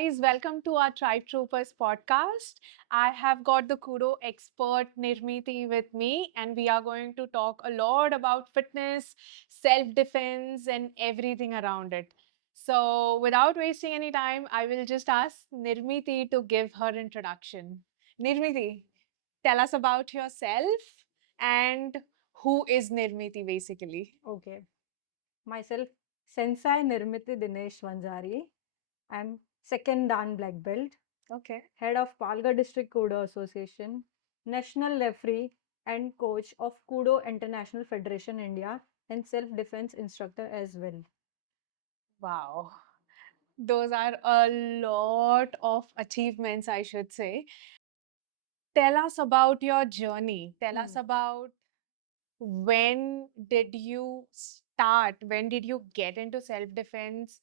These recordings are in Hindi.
guys, welcome to our Tribe Troopers podcast. I have got the Kudo expert Nirmiti with me, and we are going to talk a lot about fitness, self defense, and everything around it. So, without wasting any time, I will just ask Nirmiti to give her introduction. Nirmiti, tell us about yourself and who is Nirmiti basically. Okay. Myself, Sensei Nirmiti Dinesh Vanjari. I'm second Dan Black Belt, Okay. head of Palghar District Kudo Association, national referee and coach of Kudo International Federation India, and self-defense instructor as well. Wow. Those are a lot of achievements, I should say. Tell us about your journey. Tell us Hmm. about when did you start? When did you get into self defense?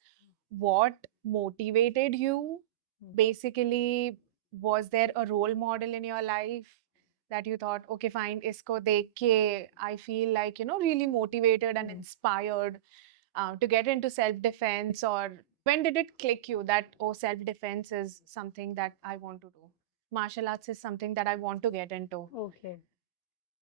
What motivated you? Hmm. Basically, was there a role model in your life that you thought, okay, fine, isko dekh ke I feel like, really motivated and Hmm. inspired to get into self defense? Or when did it click you that, oh, self defense is something that I want to do? Martial arts is something that I want to get into. Okay.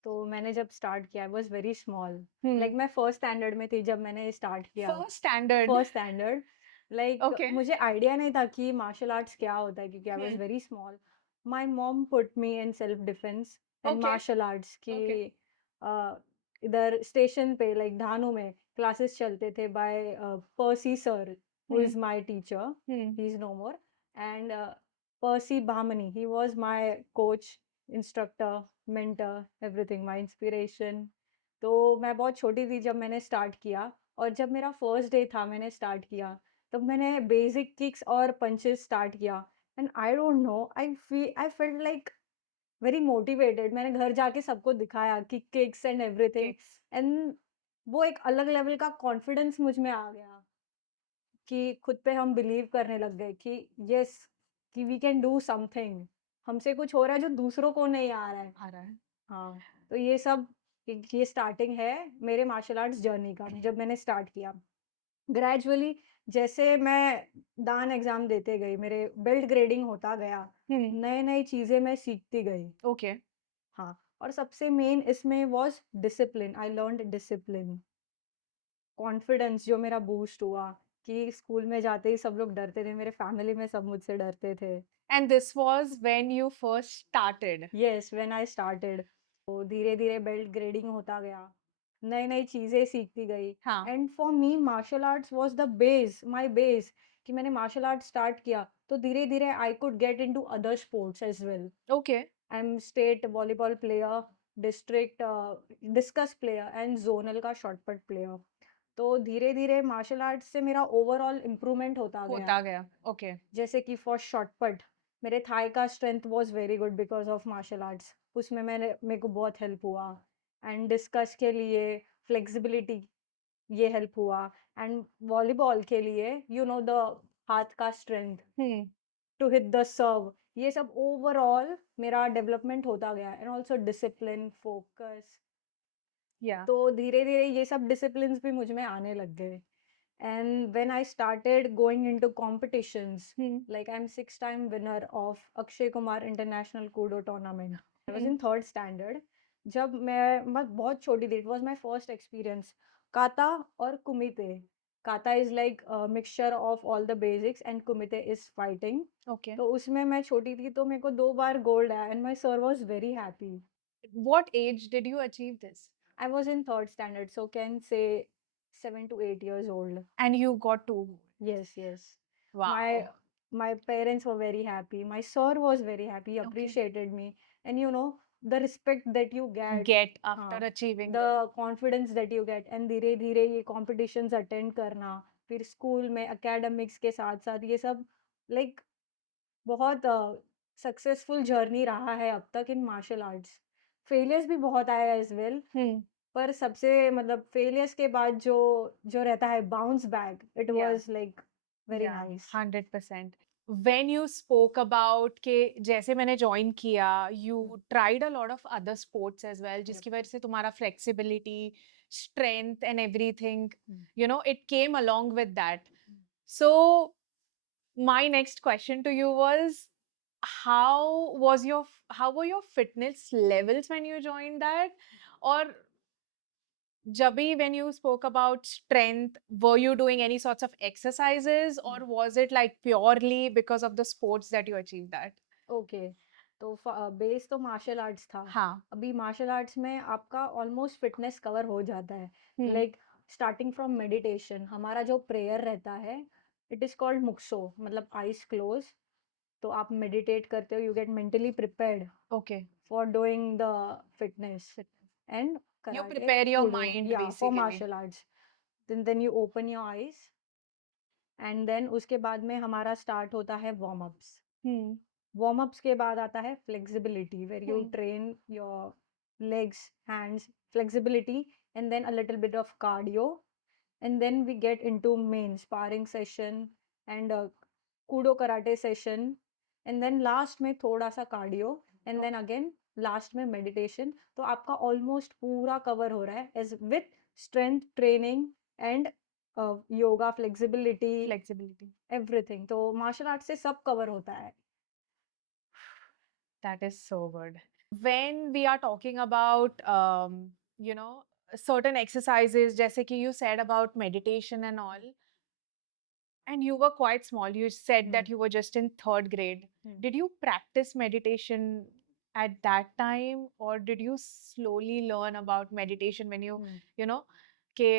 तो मैंने जब स्टार्ट किया, I was very small. Hmm. Like मैं फर्स्ट स्टैंडर्ड में थी जब मैंने स्टार्ट किया. First standard. First standard. Like Okay. मुझे आइडिया नहीं था कि मार्शल आर्ट्स क्या होता है, क्योंकि I was Hmm. Very small. My mom put me in self defence and Okay. Martial arts की. Okay. इधर स्टेशन पे लाइक धानु में क्लासेस चलते थे by Percy sir, who Hmm. Is my teacher. Hmm. He is no more. And Percy Bhamani, he was my coach, instructor, mentor, everything, my inspiration. तो मैं बहुत छोटी थी जब मैंने स्टार्ट किया, और जब मेरा फर्स्ट डे था मैंने स्टार्ट किया, तब मैंने बेसिक किक्स और पंचेस स्टार्ट किया. And I don't no, I felt like very motivated. मैंने घर जाके सबको दिखाया कि kicks and everything. Kicks. And वो एक अलग लेवल का कॉन्फिडेंस मुझ में आ गया कि खुद पे हम बिलीव करने लग गए कि यस, कि वी कैन डू समथिंग. हमसे कुछ हो रहा है जो दूसरों को नहीं आ रहा है. आ रहा है. हाँ, तो ये सब, ये स्टार्टिंग है मेरे मार्शल आर्ट्स जर्नी का, जब मैंने स्टार्ट किया. ग्रेजुअली जैसे मैं दान एग्जाम देते गई, मेरे बेल्ट ग्रेडिंग होता गया, Hmm. नई नई चीजें मैं सीखती गई. Okay. हाँ, और सबसे मेन इसमें was discipline. I learned discipline. Confidence जो मेरा बूस्ट हुआ, कि स्कूल में जाते ही सब लोग डरते थे, मेरे फैमिली में सब मुझसे डरते थे. And this was when you first started. Yes, when I started. तो धीरे धीरे बेल्ट ग्रेडिंग होता गया, नई नई चीजें सीखती गई. हाँ. And for me martial arts was the base, my base. कि मैंने मार्शल आर्ट स्टार्ट किया तो धीरे धीरे I could get into other sports as well. Okay. I am state volleyball player, district discus player and zonal का शॉटपट प्लेयर. तो धीरे धीरे मार्शल आर्ट्स से मेरा ओवरऑल इम्प्रूवमेंट होता गया. होता गया. Okay. जैसे कि फॉर शॉटपट, मेरे थाई का strength was very good because of martial arts. उसमें मेरे को बहुत हेल्प हुआ. एंड डिस्कस के लिए फ्लेक्सिबिलिटी, ये हेल्प हुआ. एंड वॉलीबॉल के लिए द हाथ का strength Hmm. To hit the serve. ये सब ओवरऑल मेरा डेवलपमेंट होता गया. And also discipline, focus. Yeah. तो धीरे धीरे ये सब डिसिप्लिन भी मुझ में आने लग गए. And when I started going into competitions, Hmm. like I'm 6-time winner of Akshay Kumar International Kudo Tournament. I was Hmm. in third standard. जब मैं बहुत छोटी थी, it was my first experience. Kata और kumite. Kata is like a mixture of all the basics and kumite is fighting. Okay. तो उसमें मैं छोटी थी तो मेरे को 2 बार गोल्ड आया, and my sir was very happy. What age did you achieve this? I was in third standard, so can say 7 to 8 years old. And you got two. Yes, yes. My Wow. my parents were very happy. My sir was very happy. He Okay. appreciated me. And the respect that you get, Get after हाँ, achieving this. the confidence that you get, and धीरे धीरे ये competitions attend करना, फिर स्कूल में academics के साथ साथ ये सब, like बहुत सक्सेसफुल जर्नी रहा है अब तक इन मार्शल आर्ट्स. फेलियर्स भी बहुत आया एज वेल. Hmm. पर सबसे मतलब फेलियर्स के बाद जो जो रहता है bounce back, it Yeah. Was like very Yeah, nice. 100%. When you spoke about कि जैसे मैंने join किया, you tried a lot of other sports as well, जिसकी वजह से तुम्हारा flexibility, strength and everything, it came along with that. So My next question to you was how were your fitness levels when you joined that? Or Jabbi, when you spoke about strength, were you doing any sorts of exercises or was it like purely because of the sports that you achieved that? Okay, तो बेस तो मार्शल आर्ट्स था। हाँ. अभी मार्शल आर्ट्स में आपका ऑलमोस्ट फिटनेस कवर हो जाता है। Hmm. Like starting from meditation, हमारा जो प्रेयर रहता है, इट इज़ कॉल्ड मुक्सो, मतलब आइज क्लोज। तो आप मेडिटेट करते हो, you get mentally prepared Okay. For doing the fitness and You karate, prepare your kudo, mind या फॉर basically. Martial arts. Then you open your eyes and then उसके बाद में हमारा स्टार्ट होता है warm ups. Hmm. Warm ups के बाद आता है flexibility, where you Hmm. Train your legs, hands, flexibility, and then a little bit of cardio, and then we get into main sparring session and kudo karate session, and then last में थोड़ा सा cardio, and then Okay. again last में meditation। तो आपका almost पूरा cover हो रहा है as with strength training and yoga, flexibility, Flexibility. everything। तो martial arts से सब cover होता है। That is so good. When we are talking about, certain exercises, जैसे कि you said about meditation and all, and you were quite small. You said hmm that you were just in third grade. Hmm Did you practice meditation at that time, or did you slowly learn about meditation when hmm you know, कि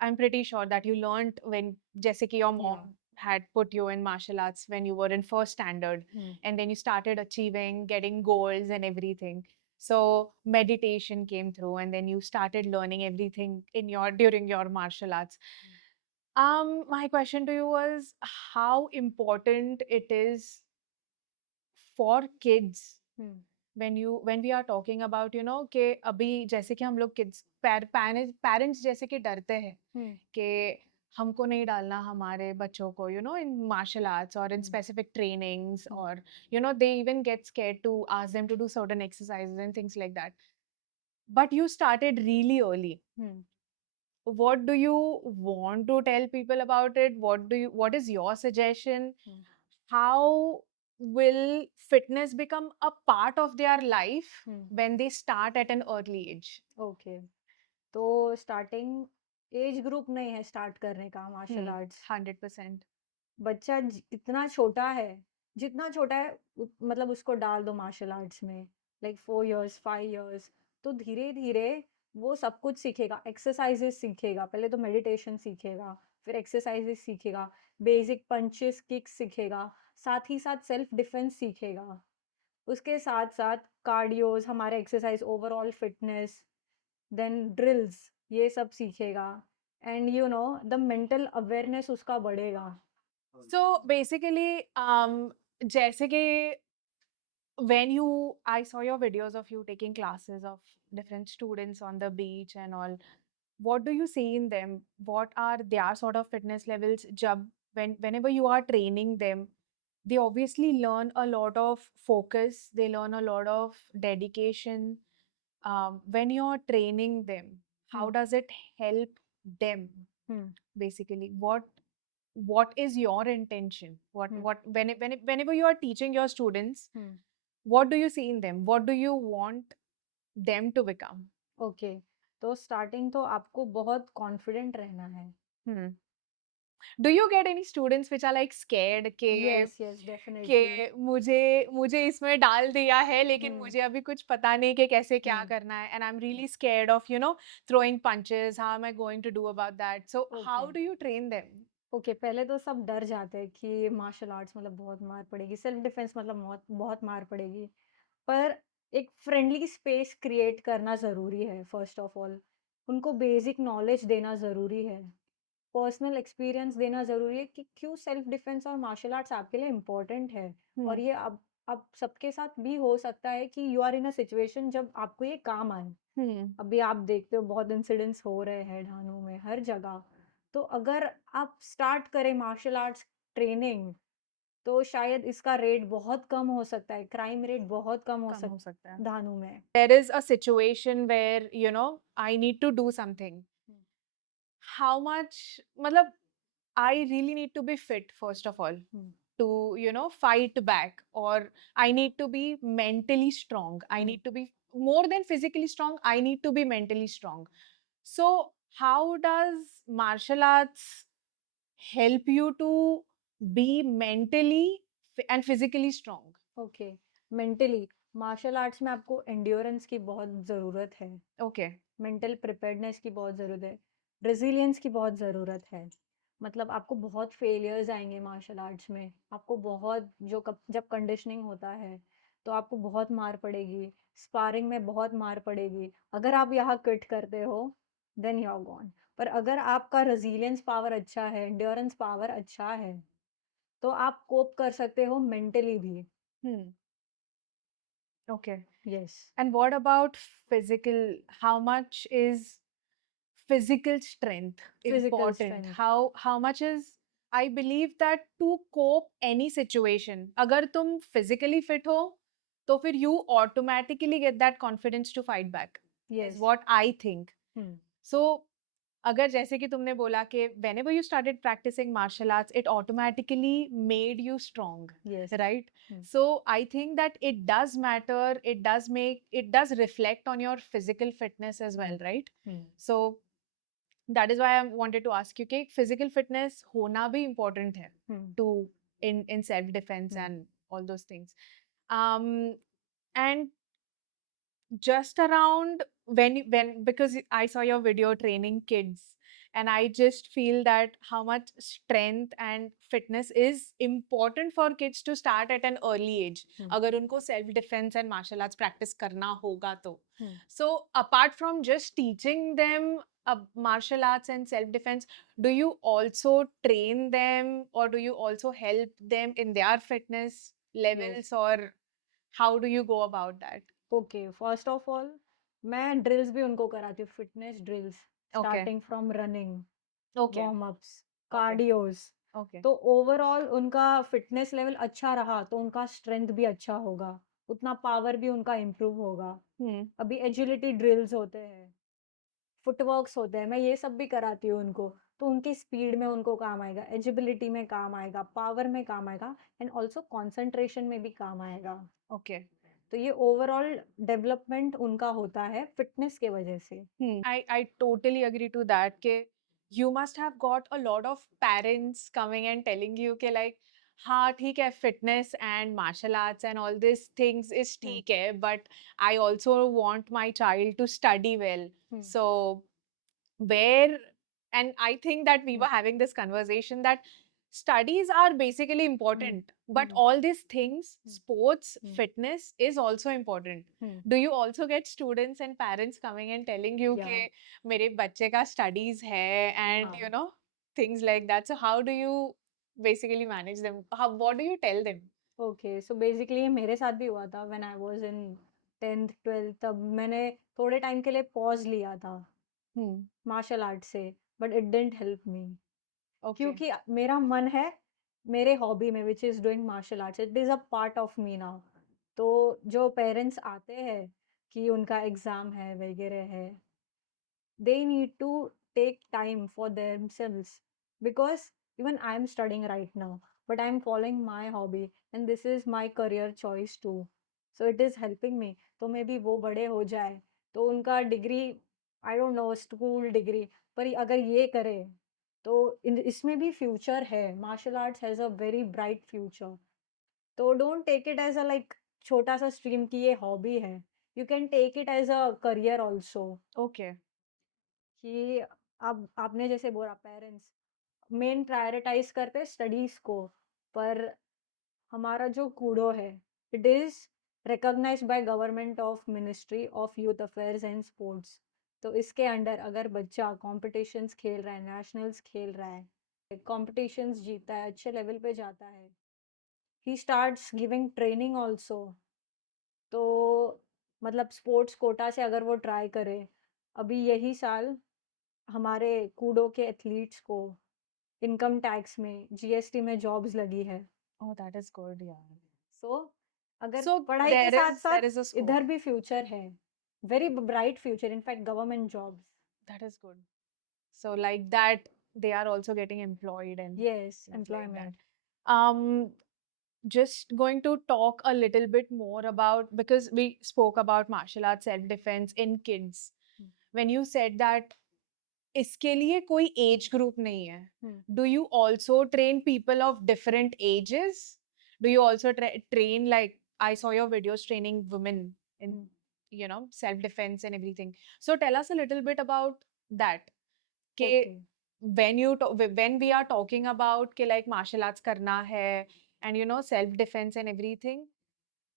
I'm pretty sure that you learned when, जैसे कि your या mom had put you in martial arts when you were in first standard, hmm and then you started achieving, getting goals and everything. So meditation came through, and then you started learning everything in your during your martial arts. My question to you was how important it is for kids hmm when we are talking about, कि अभी जैसे कि हम लोग किड्स पेरेंट्स जैसे कि डरते हैं हम्म कि हमको नहीं डालना हमारे बच्चों को, इन मार्शल आर्ट्स और इन हम्म स्पेसिफिक ट्रेनिंग्स, हम्म और they even get scared to ask them to do certain exercises and things like that. But you started really early. Hmm What do you want to tell people about it? What is your suggestion? Hmm How will fitness become a part of their life hmm when they start at an early age? Okay, तो स्टार्टिंग एज ग्रुप नहीं है स्टार्ट करने का मार्शल Hmm. आर्ट्स। 100%. बच्चा इतना छोटा है, जितना छोटा है मतलब उसको डाल दो मार्शल आर्ट्स में, लाइक 4 इयर्स, 5 इयर्स। तो धीरे धीरे वो सब कुछ सीखेगा, एक्सरसाइजेस सीखेगा, पहले तो मेडिटेशन सीखेगा, फिर एक्सरसाइजेस सीखेगा, बेसिक पंचेस, किक्स सीखेगा, साथ ही साथ सेल्फ डिफेंस सीखेगा। उसके साथ साथ कार्डियोज, हमारे exercise, overall fitness, then drills, ये सब सीखेगा। एंड द मेंटल अवेयरनेस उसका बढ़ेगा। So basically, जैसे कि I saw your videos of you taking classes of different students on the beach and all. What do you see in them? What are their sort of fitness levels? Whenever you are training them, they obviously learn a lot of focus. They learn a lot of dedication. When you're training them, how hmm does it help them? Hmm Basically, what is your intention? Hmm Whenever you are teaching your students, hmm what do you see in them? What do you want them to become? Okay, तो स्टार्टिंग तो आपको बहुत कॉन्फिडेंट रहना है। Hmm. Do you get any students which are like scared yes yes, definitely. कि मुझे मुझे इसमें डाल दिया है लेकिन हम्म मुझे अभी कुछ पता नहीं कि कैसे क्या हम्म करना है, and I'm really scared of throwing punches. How am I going to do about that? So okay how do you train them? Okay, पहले तो सब डर जाते हैं कि मार्शल आर्ट्स मतलब बहुत मार पड़ेगी, सेल्फ डिफेंस मतलब बहुत बहुत मार पड़ेगी। पर एक फ्रेंडली स्पेस क्रिएट करना ज़रूरी है, फर्स्ट ऑफ ऑल। उनको बेसिक नॉलेज देना ज़रूरी है, पर्सनल एक्सपीरियंस देना ज़रूरी है कि क्यों सेल्फ डिफेंस और मार्शल आर्ट्स आपके लिए इम्पोर्टेंट है। Hmm. और ये अब सबके साथ भी हो सकता है कि you are in a situation जब आपको ये काम आए। Hmm. अभी आप देखते हो बहुत इंसिडेंट्स हो रहे हैं ढानों में, हर जगह। तो अगर आप स्टार्ट करें मार्शल आर्ट्स ट्रेनिंग, तो शायद इसका रेट बहुत कम हो सकता है, क्राइम रेट बहुत कम हो कम हो सकता है. सकता धानों में। There is a situation where I need to do something. How much, matlab, I really need to be fit first of all. Hmm to, fight back, or I need to be mentally strong. I Hmm. need to be more than physically strong. I need to be mentally strong. So, how does martial arts help you to be mentally and physically strong? Okay, mentally martial arts में आपको एंड्योरेंस की बहुत ज़रूरत है, Okay. मेंटल प्रिपेयर्डनेस की बहुत ज़रूरत है, रेज़िलियंस की बहुत ज़रूरत है। मतलब आपको बहुत फेलियर्स आएँगे मार्शल आर्ट्स में, आपको बहुत जो कब जब कंडीशनिंग होता है, तो आपको बहुत मार पड़ेगी, स्पारिंग में बहुत मार पड़ेगी। अगर आप यहाँ क्विट करते हो, देन यू आर गॉन। पर अगर आपका रेज़िलियंस पावर अच्छा है, एंड्योरेंस पावर अच्छा है, तो आप कोप कर सकते हो मेंटली भी। Hmm. Okay. Yes, And what about physical? How much is physical strength physical important? Strength. How much is, I believe that to cope any situation, अगर तुम physically fit हो, तो फिर you automatically get that confidence to fight back, is yes. what I think. Hmm, So अगर जैसे कि तुमने बोला कि whenever you started practicing martial arts, it automatically made you strong, yes. right? Hmm, So I think that it does matter. It does reflect on your physical fitness as well, hmm, right? Hmm, So that is why I wanted to ask you कि physical fitness होना भी important है हुँ, to in self defense hmm, and all those things. And just around when because I saw your video training kids, and I just feel that how much strength and fitness is important for kids to start at an early age, हुँ, अगर उनको self defense and martial arts practice करना होगा तो. हुँ। So apart from just teaching them martial arts and self defense, do you also train them, or do you also help them in their fitness yes, levels, or how do you go about that? Okay, first of all मैं ड्रिल्स भी उनको कराती हूँ, fitness drills, Okay. Starting from running, Okay. Warm ups, Okay. कार्डियोस। Okay. तो ओवरऑल उनका फिटनेस लेवल अच्छा रहा, तो उनका स्ट्रेंथ भी अच्छा होगा, उतना पावर भी उनका इम्प्रूव होगा। Hmm. अभी एजिलिटी ड्रिल्स होते हैं, फुटवर्क्स होते हैं, मैं ये सब भी कराती हूँ उनको, तो उनकी स्पीड में उनको काम आएगा, एजिबिलिटी में काम आएगा, पावर में काम आएगा एंड ऑल्सो कंसंट्रेशन में भी काम आएगा। Okay. तो ये ओवरऑल डेवलपमेंट उनका होता है फिटनेस के वजह से। I totally agree to that. Ke you must have got a lot of parents coming and telling you ke like, हाँ ठीक है, fitness and martial arts and all these things is हुँ, ठीक है, but I also want my child to study well. Hmm, So where, and I think that we hmm, were having this conversation that studies are basically hmm, important, but hmm, all these things, hmm, sports, hmm, fitness is also important. Hmm, Do you also get students and parents coming and telling you या कि मेरे बच्चे का studies है, and हाँ। things like that? So how do you basically manage them? What do you tell them? Okay, so basically ये मेरे साथ भी हुआ था when I was in 10th 12th, तब मैंने थोड़े टाइम के लिए पॉज़ लिया था Hmm. मार्शल आर्ट से, but it didn't help me. Okay. क्योंकि मेरा मन है मेरे हॉबी में which is doing martial arts, it is a part of me now. तो जो पेरेंट्स आते हैं कि उनका एग्ज़ाम है वगैरह है, they need to take time for themselves, because even I'm studying right now, but I'm following my hobby and this is my career choice too, so it is helping me। तो मे बी वो बड़े हो जाए तो उनका degree, I don't know, school degree, पर अगर ये करे तो इसमें भी फ्यूचर है। Martial arts has a very bright future. तो don't take it as a like छोटा सा स्ट्रीम की ये हॉबी है, you can take it as a career also. Okay. कि अब आपने जैसे बोला पेरेंट्स मेन प्रायोरिटाइज करते स्टडीज को, पर हमारा जो कूडो है it is recognised by government of ministry of youth affairs and sports. तो इसके अंडर अगर बच्चा कॉम्पिटिशन्स खेल रहा है, नेशनल्स खेल रहा है, कॉम्पिटिशन्स जीता है, अच्छे लेवल पे जाता है, he starts giving training also. तो मतलब स्पोर्ट्स कोटा से अगर वो ट्राई करे, अभी यही साल हमारे कूडो के एथलीट्स को इनकम टैक्स में, जीएसटी में जॉब्स लगी है। Oh, that is good. Yeah. सो अगर So पढ़ाई के there साथ is साथ there is a scope. इधर भी फ्यूचर है, very bright future, in fact government jobs. That is good. So like that, they are also getting employed and yes, things like that. Employment. Um, just going to talk a little bit more about, because we spoke about martial arts self defense in kids. Hmm. When you said that इसके लिए कोई एज ग्रुप नहीं है, do you also train people of different ages? Do you also train, like I saw your videos training women in Hmm. self defense and everything? So tell us a little bit about that. कि Okay. when we are talking about कि like martial arts करना है and self defense and everything,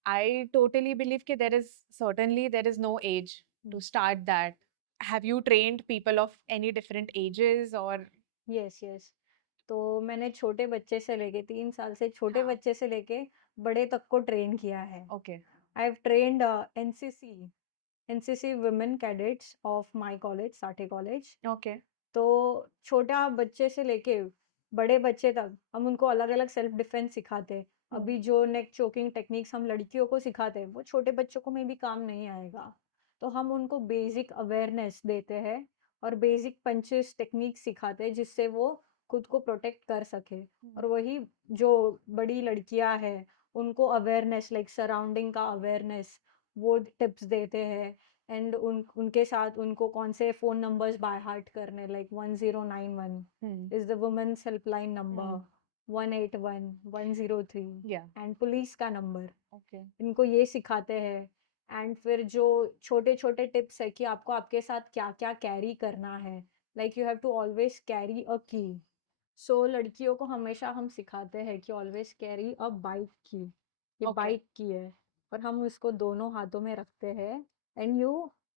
I totally believe कि there is no age to start that. Have you trained people of any different ages or? Yes yes. तो मैंने छोटे बच्चे से लेके 3 साल से छोटे हाँ, बच्चे से लेके बड़े तक को ट्रेन किया है। okay, I have trained NCC women cadets of my college Sathaye college. okay. तो छोटा बच्चे से लेके बड़े बच्चे तक हम उनको अलग-अलग सेल्फ डिफेंस सिखाते हैं। Hmm. अभी जो नेक चोकिंग टेक्निक्स हम लड़कियों को सिखाते हैं, वो छोटे बच्चों को में भी काम नहीं आएगा। तो हम उनको बेसिक अवेयरनेस देते हैं और बेसिक पंचेस टेक्निक सिखाते हैं जिससे वो खुद को प्रोटेक्ट कर सके। और वही जो बड़ी लड़कियां हैं, उनको अवेयरनेस लाइक सराउंडिंग का अवेयरनेस वो टिप्स देते हैं। एंड उनके साथ उनको कौन से फ़ोन नंबर्स बाय हार्ट करने like 1091 Hmm. Is the women's helpline number, Hmm. 181, 103 Yeah. And police का नंबर। Okay. इनको ये सिखाते हैं। एंड फिर जो छोटे-छोटे टिप्स है कि आपको आपके साथ क्या-क्या कैरी करना है। Like you have to always carry a key. So लड़कियों को हमेशा हम सिखाते हैं कि ऑलवेज़ कैरी अ बाइक की। ये Okay. बाइक की है और हम उसको दोनों हाथों में रखते हैं and you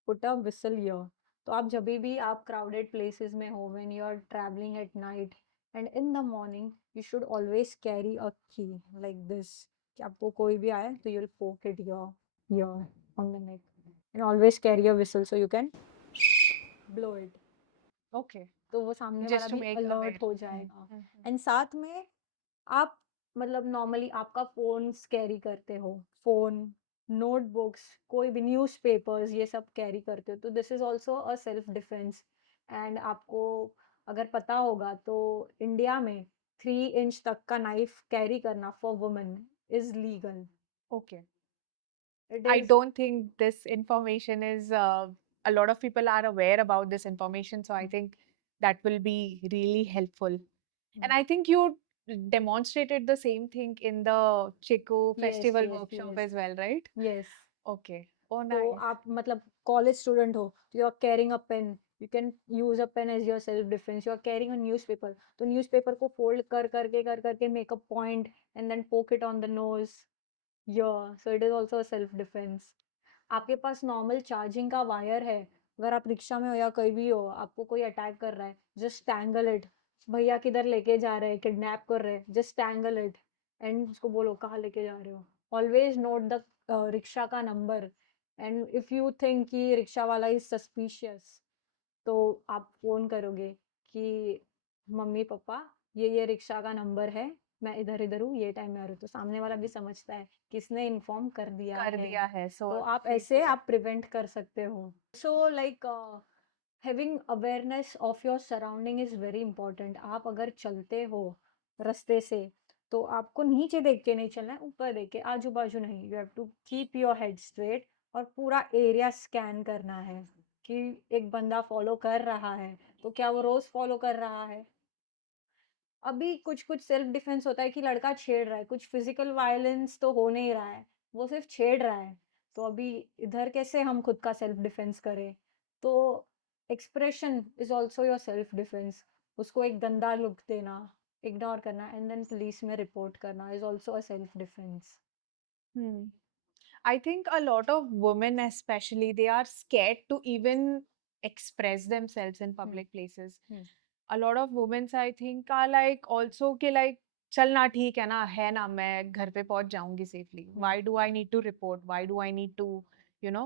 put a whistle here. तो आप जभी भी आप क्राउडेड प्लेसेस में हो when you are travelling at night and in the morning you should always carry a key like this कि आपको कोई भी आए तो you will poke it here on the neck and always carry a whistle so you can blow it. Okay. तो वो सामने वाला Just to भी make अलर्ट aware. हो Hmm. जाएगा। Hmm. एंड साथ में आप मतलब नॉर्मली आपका फ़ोन कैरी करते हो, फ़ोन, नोटबुक्स, कोई भी न्यूज़पेपर्स ये सब कैरी करते हो, तो this is also a self defence. And आपको अगर पता होगा तो इंडिया में 3 इंच तक का नाइफ कैरी करना for women is legal. Okay. It I is don't think this information is, a lot of people are aware about this information, so I think that will be really helpful. And I think you demonstrated the same thing in the Chico yes, festival yes, workshop yes, as well, right? Yes. Okay. Oh, तो nice. आप मतलब कॉलेज स्टूडेंट हो तो you are carrying a pen, you can use a pen as your self defence. You are carrying a newspaper, तो न्यूज़पेपर को फोल्ड कर करके make a point and then poke it on the nose. या so it is also self defence. आपके पास नॉर्मल चार्जिंग का वायर है, अगर आप रिक्शा में हो या कहीं भी हो, आपको कोई अटैक कर रहा है, जस्ट टैंगल इट। भैया किधर लेके जा रहे हैं, किडनैप कर रहे हैं, जस्ट टैंगल इट एंड उसको बोलो कहाँ लेके जा रहे हो। ऑलवेज नोट द रिक्शा का number and if you think कि रिक्शा वाला इज सस्पिशियस तो आप फ़ोन करोगे कि मम्मी पापा ये रिक्शा का नंबर है, मैं इधर-इधर हूँ, ये टाइम में आ रही हूँ। तो सामने वाला भी समझता है किसने इन्फॉर्म कर दिया कर है। दिया है, so तो आप ठीक ऐसे है. आप प्रिवेंट कर सकते हो। So like having awareness of your surrounding is very important. आप अगर चलते हो रास्ते से, तो आपको नीचे देख के नहीं चलना है, ऊपर देख के, आजू-बाजू नहीं। You have to keep your head straight और पूरा एरिया स्कैन करना है कि एक बंदा फॉलो कर रहा है, तो क्या वो रोज़ फॉलो कर रहा है? अभी कुछ-कुछ सेल्फ डिफेंस होता है कि लड़का छेड़ रहा है, कुछ फिजिकल वायलेंस तो हो नहीं रहा है, वो सिर्फ छेड़ रहा है। तो अभी इधर कैसे हम खुद का सेल्फ डिफेंस करें? तो expression is also your self defence. उसको एक गंदा लुक देना, इग्नोर करना एंड देन पुलिस में रिपोर्ट करना is also a self defence. Hmm. I think a lot of women, especially, they are scared to even express themselves in hmm, public places. Hmm, A lot of women, I think, are like also कि like चल ना ठीक है ना मैं घर पे पहुंच जाऊंगी safely. Hmm, Why do I need to report? Why do I need to, you know,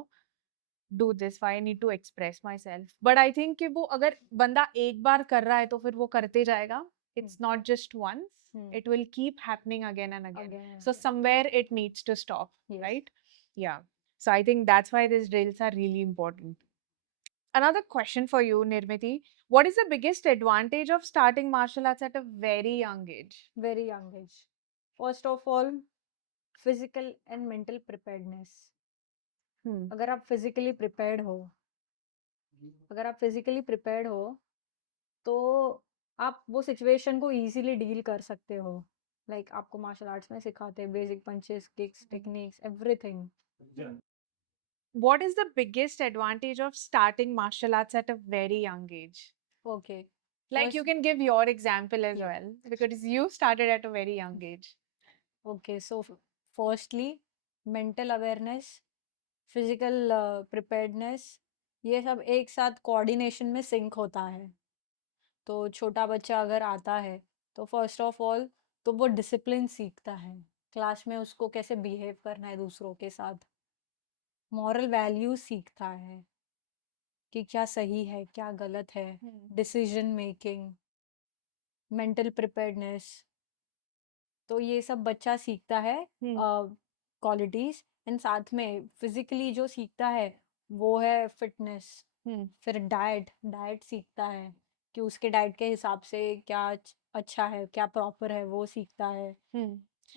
do this? Why I need to express myself? But I think कि वो अगर बंदा एक बार कर रहा है तो फिर वो करते जाएगा. हुँ, It's not just once. Hmm, It will keep happening again and again. Again and So again. somewhere it needs to stop, yes. right? Yeah. So I think that's why these drills are really important. Another question for you, Nirmiti. What is the biggest advantage of starting martial arts at a very young age? Very young age. First of all physical and mental preparedness. Hmm. अगर आप फिजिकली प्रिपेयर्ड हो अगर आप फिजिकली प्रिपेयर्ड हो तो आप वो सिचुएशन को इजीली डील कर सकते हो। लाइक आपको मार्शल आर्ट्स में सिखाते हैं basic punches, kicks, techniques, everything. What is the biggest advantage of starting martial arts at a very young age? Okay. Like you first, can give your example as या, well because you started at a very young age. Okay. So firstly mental awareness, physical preparedness, ये सब एक साथ कोऑर्डिनेशन में सिंक होता है। तो छोटा बच्चा अगर आता है तो फर्स्ट ऑफ ऑल तो वो डिसिप्लिन सीखता है। क्लास में उसको कैसे बिहेव करना है दूसरों के साथ, मॉरल वैल्यू सीखता है कि क्या सही है क्या गलत है, Hmm. Decision making, mental preparedness. तो ये सब बच्चा सीखता है Hmm. क्वालिटीज। एंड साथ में फिजिकली जो सीखता है वो है फिटनेस। Hmm. फिर डाइट डाइट सीखता है कि उसके डाइट के हिसाब से क्या अच्छा है क्या प्रॉपर है वो सीखता है। Hmm.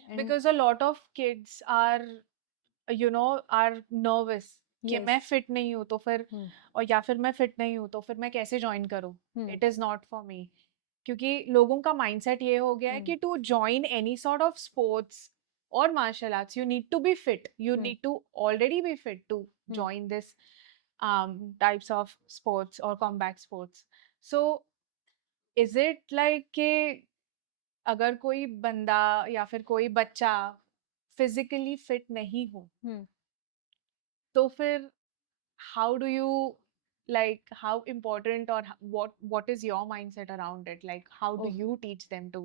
And Because a lot of kids are are nervous कि यस। मैं फिट नहीं हूँ तो फिर और या फिर मैं फिट नहीं हूँ तो फिर मैं कैसे ज्वाइन करूँ it is not for me क्योंकि लोगों का माइंडसेट ये हो गया है कि to join any sort of sports और martial arts you need to be fit you need to already be fit to join this types of sports or combat sports so is it like कि अगर कोई बंदा या फिर कोई बच्चा फिजिकली फिट नहीं हो तो फिर how do you like how important or what is your mindset around it like how do you teach them to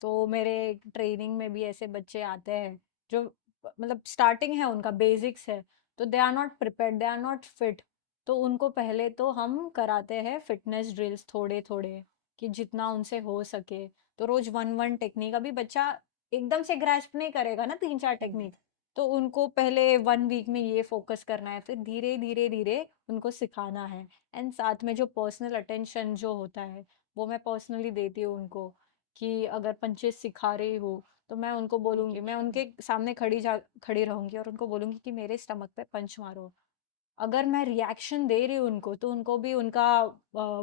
तो मेरे ट्रेनिंग में भी ऐसे बच्चे आते हैं जो मतलब स्टार्टिंग है उनका बेसिक्स है तो they are not prepared, they are not fit. तो उनको पहले तो हम कराते हैं फिटनेस ड्रिल्स थोड़े थोड़े कि जितना उनसे हो सके। तो रोज वन वन टेक्निक, अभी बच्चा एकदम से ग्रैस्प नहीं करेगा ना तीन चार टेक्निक। तो उनको पहले वन वीक में ये फोकस करना है, फिर धीरे धीरे धीरे उनको सिखाना है। एंड साथ में जो पर्सनल अटेंशन जो होता है वो मैं पर्सनली देती हूँ उनको। कि अगर पंचेस सिखा रही हूँ तो मैं उनको बोलूंगी, मैं उनके सामने खड़ी रहूंगी और उनको बोलूंगी कि मेरे स्टमक पे पंच मारो। अगर मैं रिएक्शन दे रही हूँ उनको तो उनको भी उनका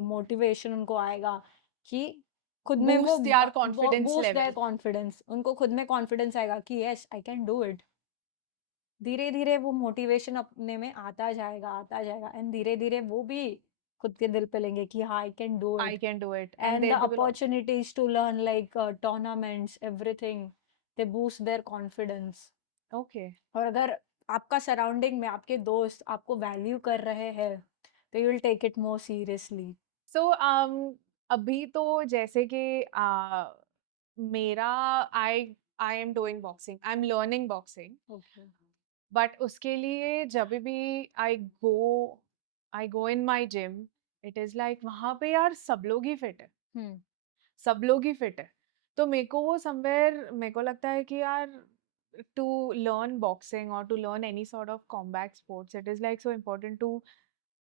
मोटिवेशन उनको आएगा कि खुद में boost their वो confidence boost level there confidence, उनको खुद में कॉन्फिडेंस आएगा कि yes I can do it. धीरे धीरे वो मोटिवेशन अपने में आता जाएगा एंड धीरे धीरे वो भी खुद के दिल पे लेंगे कि हाँ I can do I it. can do it and And the then they will opportunities to learn like tournaments, everything, they boost their confidence। okay और अगर आपका सराउंडिंग में आपके दोस्त आपको वैल्यू कर रहे हैं तो you will take it more seriously. so अभी तो जैसे कि मेरा I am doing boxing I am learning boxing okay. But उसके लिए जब भी I go in my gym it is like वहां पे यार सब लोग ही फिट है हम्म। सब लोग ही फिट है तो मेरे को वो समवेयर मेरे को लगता है कि यार टू लर्न बॉक्सिंग और to learn any sort of combat sports it is like so important to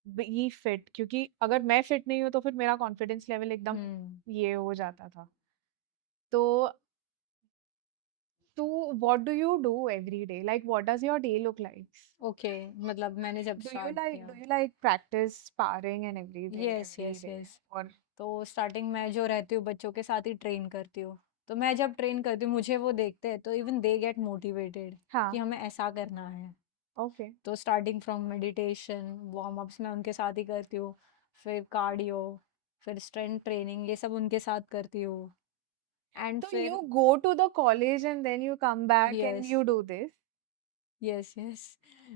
be fit क्योंकि अगर मैं फिट नहीं हूँ तो फिर मेरा कॉन्फिडेंस लेवल एकदम हम्म। ये हो जाता था तो तो what do you do every day like what does your day look like okay, मतलब मैंने जब स्टार्ट do किया। you like practice sparring and everything yes every yes day yes. or तो स्टार्टिंग में जो रहती हूँ बच्चों के साथ ही ट्रेन करती हूँ। तो मैं जब ट्रेन करती हूँ मुझे वो देखते हैं तो इवन दे गेट मोटिवेटेड कि हाँ हमें ऐसा करना है। ओके तो starting from meditation, warm ups मैं उनके साथ ही करती हूँ। फिर कार्डियो, फिर स्ट्रेंथ ट्रेनिंग, ये सब उनके साथ करती हूँ। एंड so फिर you go to the college and then you come back and yes you do this yes yes.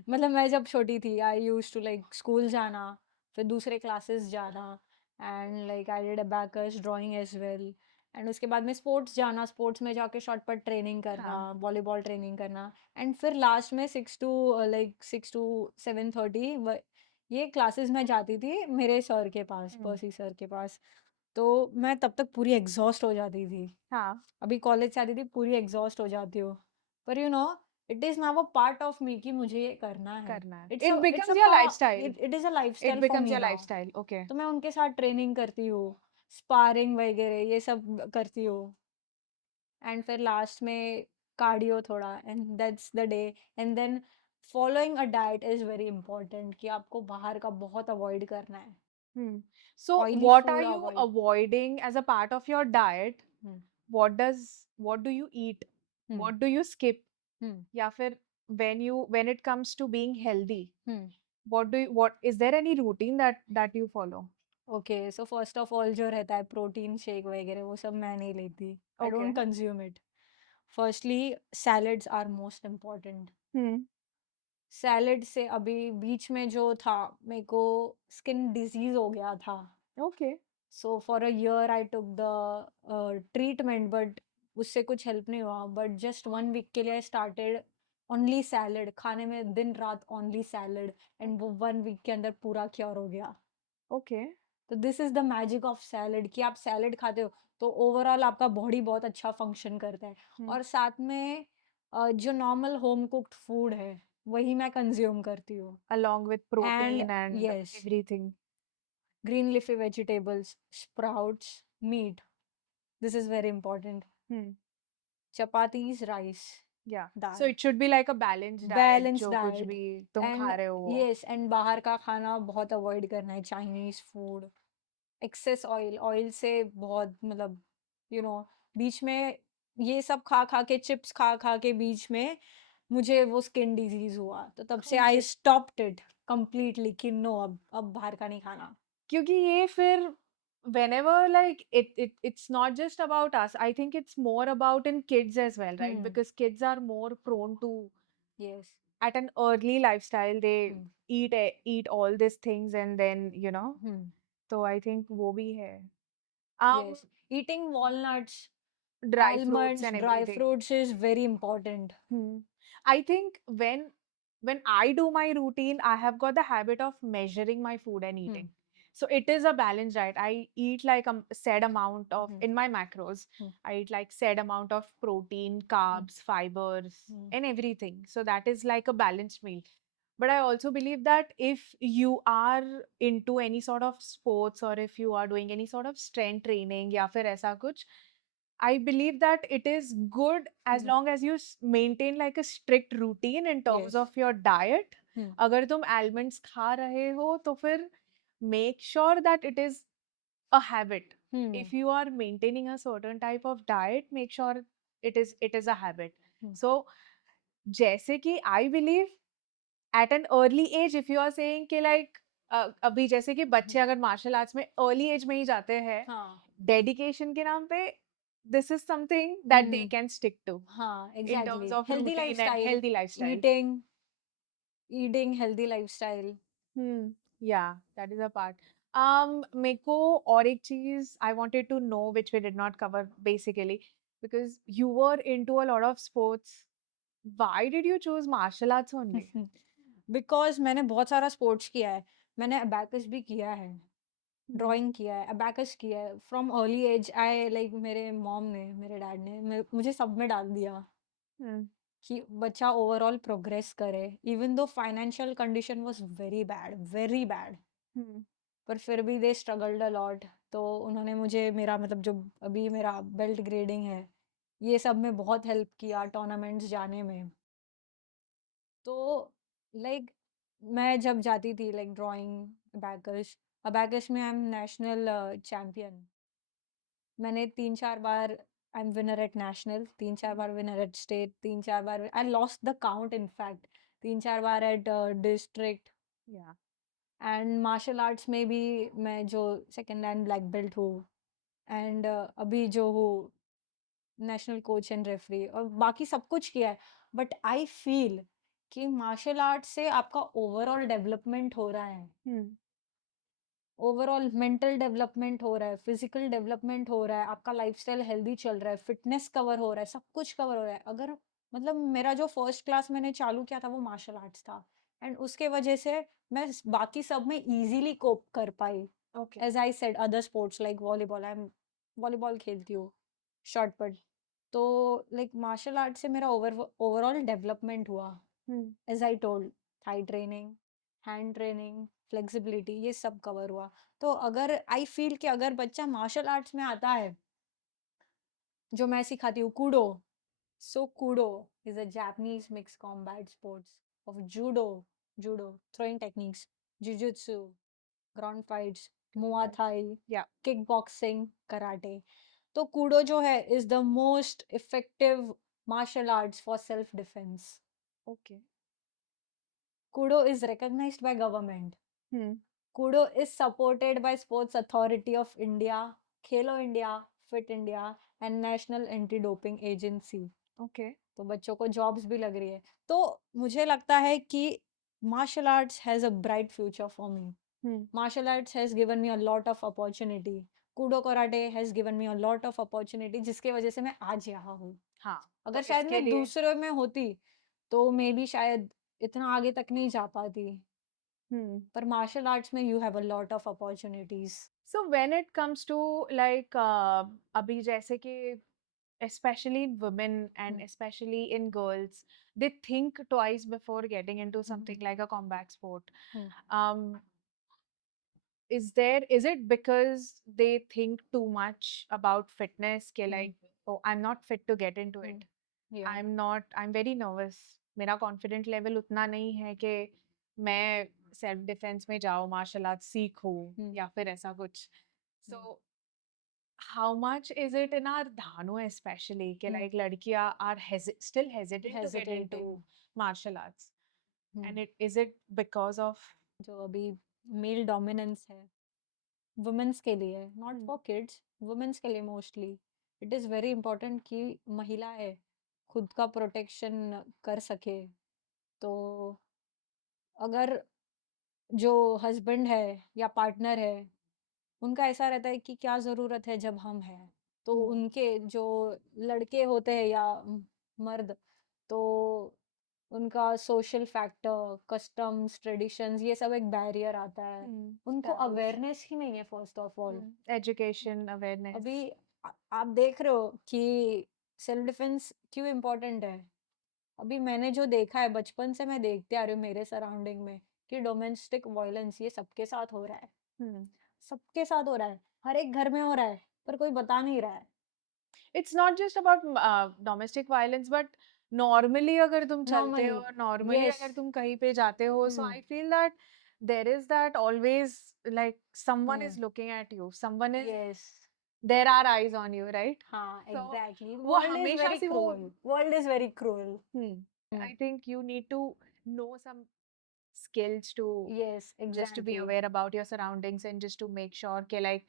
मतलब मैं जब छोटी थी I used to like school जाना, फिर दूसरे क्लासेस जाना, and like I did abacus, drawing as well. And उसके बाद में स्पोर्ट्स जाना, स्पोर्ट्स में जाके शॉर्ट पट ट्रेनिंग करना, हाँ वॉलीबॉल ट्रेनिंग करना। एंड फिर लास्ट में 6 to 7:30 ये क्लासेस में जाती थी मेरे सर के पास, हम्म, पर्सी सर के पास। तो मैं तब तक पूरी एग्जॉस्ट हो जाती थी। हाँ अभी कॉलेज से आती थी पूरी एग्जॉस्ट हो जाती हूँ। पर you know it is now a part of मी कि मुझे ये करना है। करना है it's it a it's becomes a your lifestyle it is a it lifestyle for becomes me your now. lifestyle okay तो मैं उनके साथ ट्रेनिंग करती हूँ, स्पारिंग वगैरह ये सब करती हूँ। एंड फिर लास्ट में कार्डियो थोड़ा, and that's the day. And then following a diet is very important, कि आपको बाहर का बहुत अवॉइड करना है। Hmm. So, oily what are food you avoid. avoiding as a part of your diet? Hmm. What do you eat? Hmm. What do you skip? हम्म। या फिर when it comes to being healthy, hmm. what is there any routine that you follow? Okay, so first of all जो रहता है प्रोटीन शेक वगैरह वो सब मैं नहीं लेती। I Okay. Don't consume it. Firstly salads are most important. Hmm. Salad से अभी बीच में जो था, मेरे को स्किन डिजीज हो गया था। Okay. So for a year I took the treatment, but उससे कुछ हेल्प नहीं हुआ। बट जस्ट 1 वीक के लिए आई स्टार्टेड ओनली सैलड खाने में, दिन रात ओनली सैलड, एंड वो 1 वीक के अंदर पूरा क्योर हो गया। Okay. तो this is the magic of salad, कि आप सैलड खाते हो तो ओवरऑल आपका बॉडी बहुत अच्छा फंक्शन करता है। Hmm. और साथ में जो नॉर्मल होम कुक्ड फूड है वही मैं कंज्यूम करती हूँ। Along with and protein and yes, everything. Green leafy vegetables, sprouts, meat, this is very important. Hmm. Chapatis, rice, Yeah. So dal, it should be like a balanced diet, balance जो कुछ डाइट। भी तुम एंड खा रहे हो वो. यस, एंड बाहर का खाना बहुत अवॉइड करना है, Chinese food, excess oil, oil से बहुत मतलब यू नो बीच में ये सब खा खा के, चिप्स खा खा के बीच में मुझे वो स्किन डिजीज हुआ, तो तब से आई Okay. स्टॉप्ड इट कंप्लीटली, कि नो, अब बाहर का नहीं खाना। क्योंकि ये फिर whenever like it's not just about us. I think it's more about in kids as well, right? Hmm. Because kids are more prone to yes. at an early lifestyle they hmm. eat all these things and then हम्म। तो I think वो भी है. Yes, eating walnuts, Dry fruits almonds, and dry everything. fruits is very important. Hmm. I think when I do my routine, I have got the habit of measuring my food and Hmm. eating. So it is a balanced diet. I eat like a said amount of Hmm. in my macros. Hmm. I eat like said amount of protein, Hmm. carbs, fibers, Hmm. and everything. So that is like a balanced meal. But I also believe that if you are into any sort of sports or if you are doing any sort of strength training या फिर ऐसा कुछ, I believe that it is good as Hmm. long as you maintain like a strict routine in terms Yes. of your diet. Hmm. अगर तुम almonds खा रहे हो तो फिर make sure that it is a habit. Hmm. If you are maintaining a certain type of diet, make sure it is a habit. Hmm. So जैसे कि I believe at an early age, if you are saying कि like अभी जैसे कि बच्चे अगर martial arts में early age में ही जाते हैं हाँ। dedication के नाम पे, this is something that they Hmm. can stick to हाँ, in terms exactly. of Healthy routine and lifestyle, healthy lifestyle. eating healthy lifestyle. Hmm. Yeah, that is a part. मेरे को और एक चीज I wanted to know which we did not cover basically because you were into a lot of sports. Why did you choose martial arts only? Because मैंने बहुत सारा स्पोर्ट्स किया है। मैंने अबैकस भी किया है, Hmm. ड्राइंग किया है, अबैकस किया है। From early age I like, मेरे मॉम ने, मेरे डैड ने मुझे सब में डाल दिया, Hmm. कि बच्चा ओवरऑल प्रोग्रेस करे। Even though financial condition was very bad, very bad, Hmm. पर फिर भी दे स्ट्रगल्ड अ लॉट। तो उन्होंने मुझे मेरा मतलब जो अभी मेरा बेल्ट ग्रेडिंग है, ये सब में बहुत हेल्प किया, टूर्नामेंट्स जाने में। तो लाइक मैं जब जाती थी लाइक ड्राइंग, अबैकस, अबैकस में आई एम नेशनल चैंपियन। मैंने 3-4 बार I am winner at national, 3-4 बार विनर एट स्टेट, 3-4 बार I lost the count in fact, 3-4 बार at district. Yeah. And martial arts में भी मैं जो सेकंड एंड ब्लैक बेल्ट हूँ, एंड अभी जो हूँ नेशनल कोच एंड रेफरी, और बाकी सब कुछ किया है। बट आई फील कि मार्शल आर्ट से आपका ओवरऑल डेवलपमेंट हो रहा है, Hmm. ओवरऑल मेंटल डेवलपमेंट हो रहा है, फिजिकल डेवलपमेंट हो रहा है, आपका लाइफस्टाइल हेल्दी चल रहा है, फिटनेस कवर हो रहा है, सब कुछ कवर हो रहा है। अगर मतलब मेरा जो फर्स्ट क्लास मैंने चालू किया था वो मार्शल आर्ट्स था, एंड उसके वजह से मैं बाकी सब में इजीली कोप कर पाई। Okay. As I said, other sports like volleyball, I am volleyball खेलती हूँ, शॉर्ट पुट। तो लाइक मार्शल आर्ट से मेरा ओवरऑल डेवलपमेंट हुआ। Hmm. As I told, thigh training, hand training, flexibility, ये सब कवर हुआ। तो अगर आई फील कि अगर बच्चा मार्शल आर्ट्स में आता है, जो मैं सिखाती हूँ Koodo, So Kudo is a Japanese mixed combat sports of judo, throwing techniques, jujutsu, ground fights, Muay Right. Thai, Yeah. kickboxing, karate. तो कूडो जो है is the most effective martial arts for self defense. Okay. Kudo is recognized by government. Hmm. Kudo is supported by Sports Authority of India, Khelo India, Fit India and National Anti-Doping Agency. Okay. तो बच्चों को जॉब्स भी लग रही है। तो मुझे लगता है कि martial arts has a bright future for me. Hmm. Martial arts has given me a lot of opportunity. Kudo karate has given me a lot of opportunity जिसके वजह से मैं आज यहाँ हूँ। हाँ, तो अगर शायद इसके मैं लिए दूसरे में होती तो मे बी शायद इतना आगे तक नहीं जा पाती। Hmm. पर मार्शल आर्ट्स में you have a lot of opportunities. So when it comes to like अभी जैसे कि especially in women and especially in girls, they think twice before getting into something like a combat sport. Um, is it because they think too much about fitness? Ke like, oh, I'm not fit to get into it. या I'm very nervous. मेरा confident level उतना नहीं है कि मैं self defense में जाऊँ, martial arts सीखूँ या फिर ऐसा कुछ. So how much is it in our Dhanu especially कि like लड़कियाँ are still hesitant to get into hesitating martial arts, and is it because of जो अभी मेल डोमिनेंस है वुमेन्स के लिए, not Hmm. For kids, women's के लिए mostly it is very important कि महिलाएं खुद का प्रोटेक्शन कर सके। तो अगर जो हस्बैंड है या पार्टनर है उनका ऐसा रहता है कि क्या ज़रूरत है जब हम हैं, तो Hmm. उनके जो लड़के होते हैं या मर्द, तो उनका सोशल फैक्टर, कस्टम्स, ट्रेडिशंस ये सब एक बैरियर आता है। उनको Taboos. अवेयरनेस ही नहीं है first of all. Education awareness. अभी आप देख रहे हो कि सेल्फ डिफेंस क्यों इम्पोर्टेंट है। अभी मैंने जो देखा है बचपन से मैं देखते आ रही हूँ मेरे सराउंडिंग में कि डोमेस्टिक वायलेंस ये सबके साथ हो रहा है। Hmm. सबके साथ हो रहा है, हर एक घर में हो रहा है, पर कोई बता नहीं रहा है। It's not just about domestic violence, but normally अगर तुम चलते नॉर्मली हो, normally यस। अगर तुम कहीं पे जाते हो, so I feel that there is that always like someone is looking at you, someone is yes. there are eyes on you, right? हाँ So एग्जैक्टली, वो वर्ल्ड इज हमेशा वेरी से वो cruel, world is very cruel. hmm, I think you need to know some skills to yes just to be exactly. aware about your surroundings and just to make sure कि like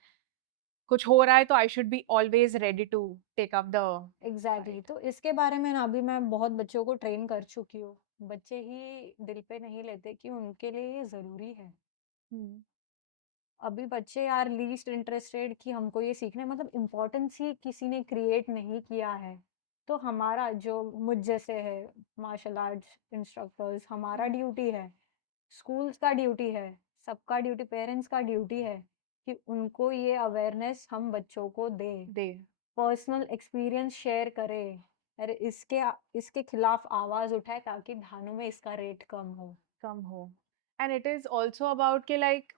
कुछ हो रहा है तो I should be always ready to take up the exactly fight. तो इसके बारे में ना अभी मैं बहुत बच्चों को ट्रेन कर चुकी हूँ। बच्चे ही दिल पे नहीं लेते कि उनके लिए ये जरूरी है। Hmm. अभी बच्चे यार लीस्ट इंटरेस्टेड कि हमको ये सीखना है, मतलब इम्पोर्टेंस ही किसी ने क्रिएट नहीं किया है। तो हमारा जो मुझ जैसे है मार्शल आर्ट्स इंस्ट्रक्टर्स, हमारा ड्यूटी है, स्कूल्स का ड्यूटी है, सबका ड्यूटी, पेरेंट्स का ड्यूटी है कि उनको ये अवेयरनेस हम बच्चों को दे, दे पर्सनल एक्सपीरियंस शेयर करे, अरे इसके खिलाफ आवाज उठाए ताकि धानों में इसका रेट कम हो। come home. And it is also about कि like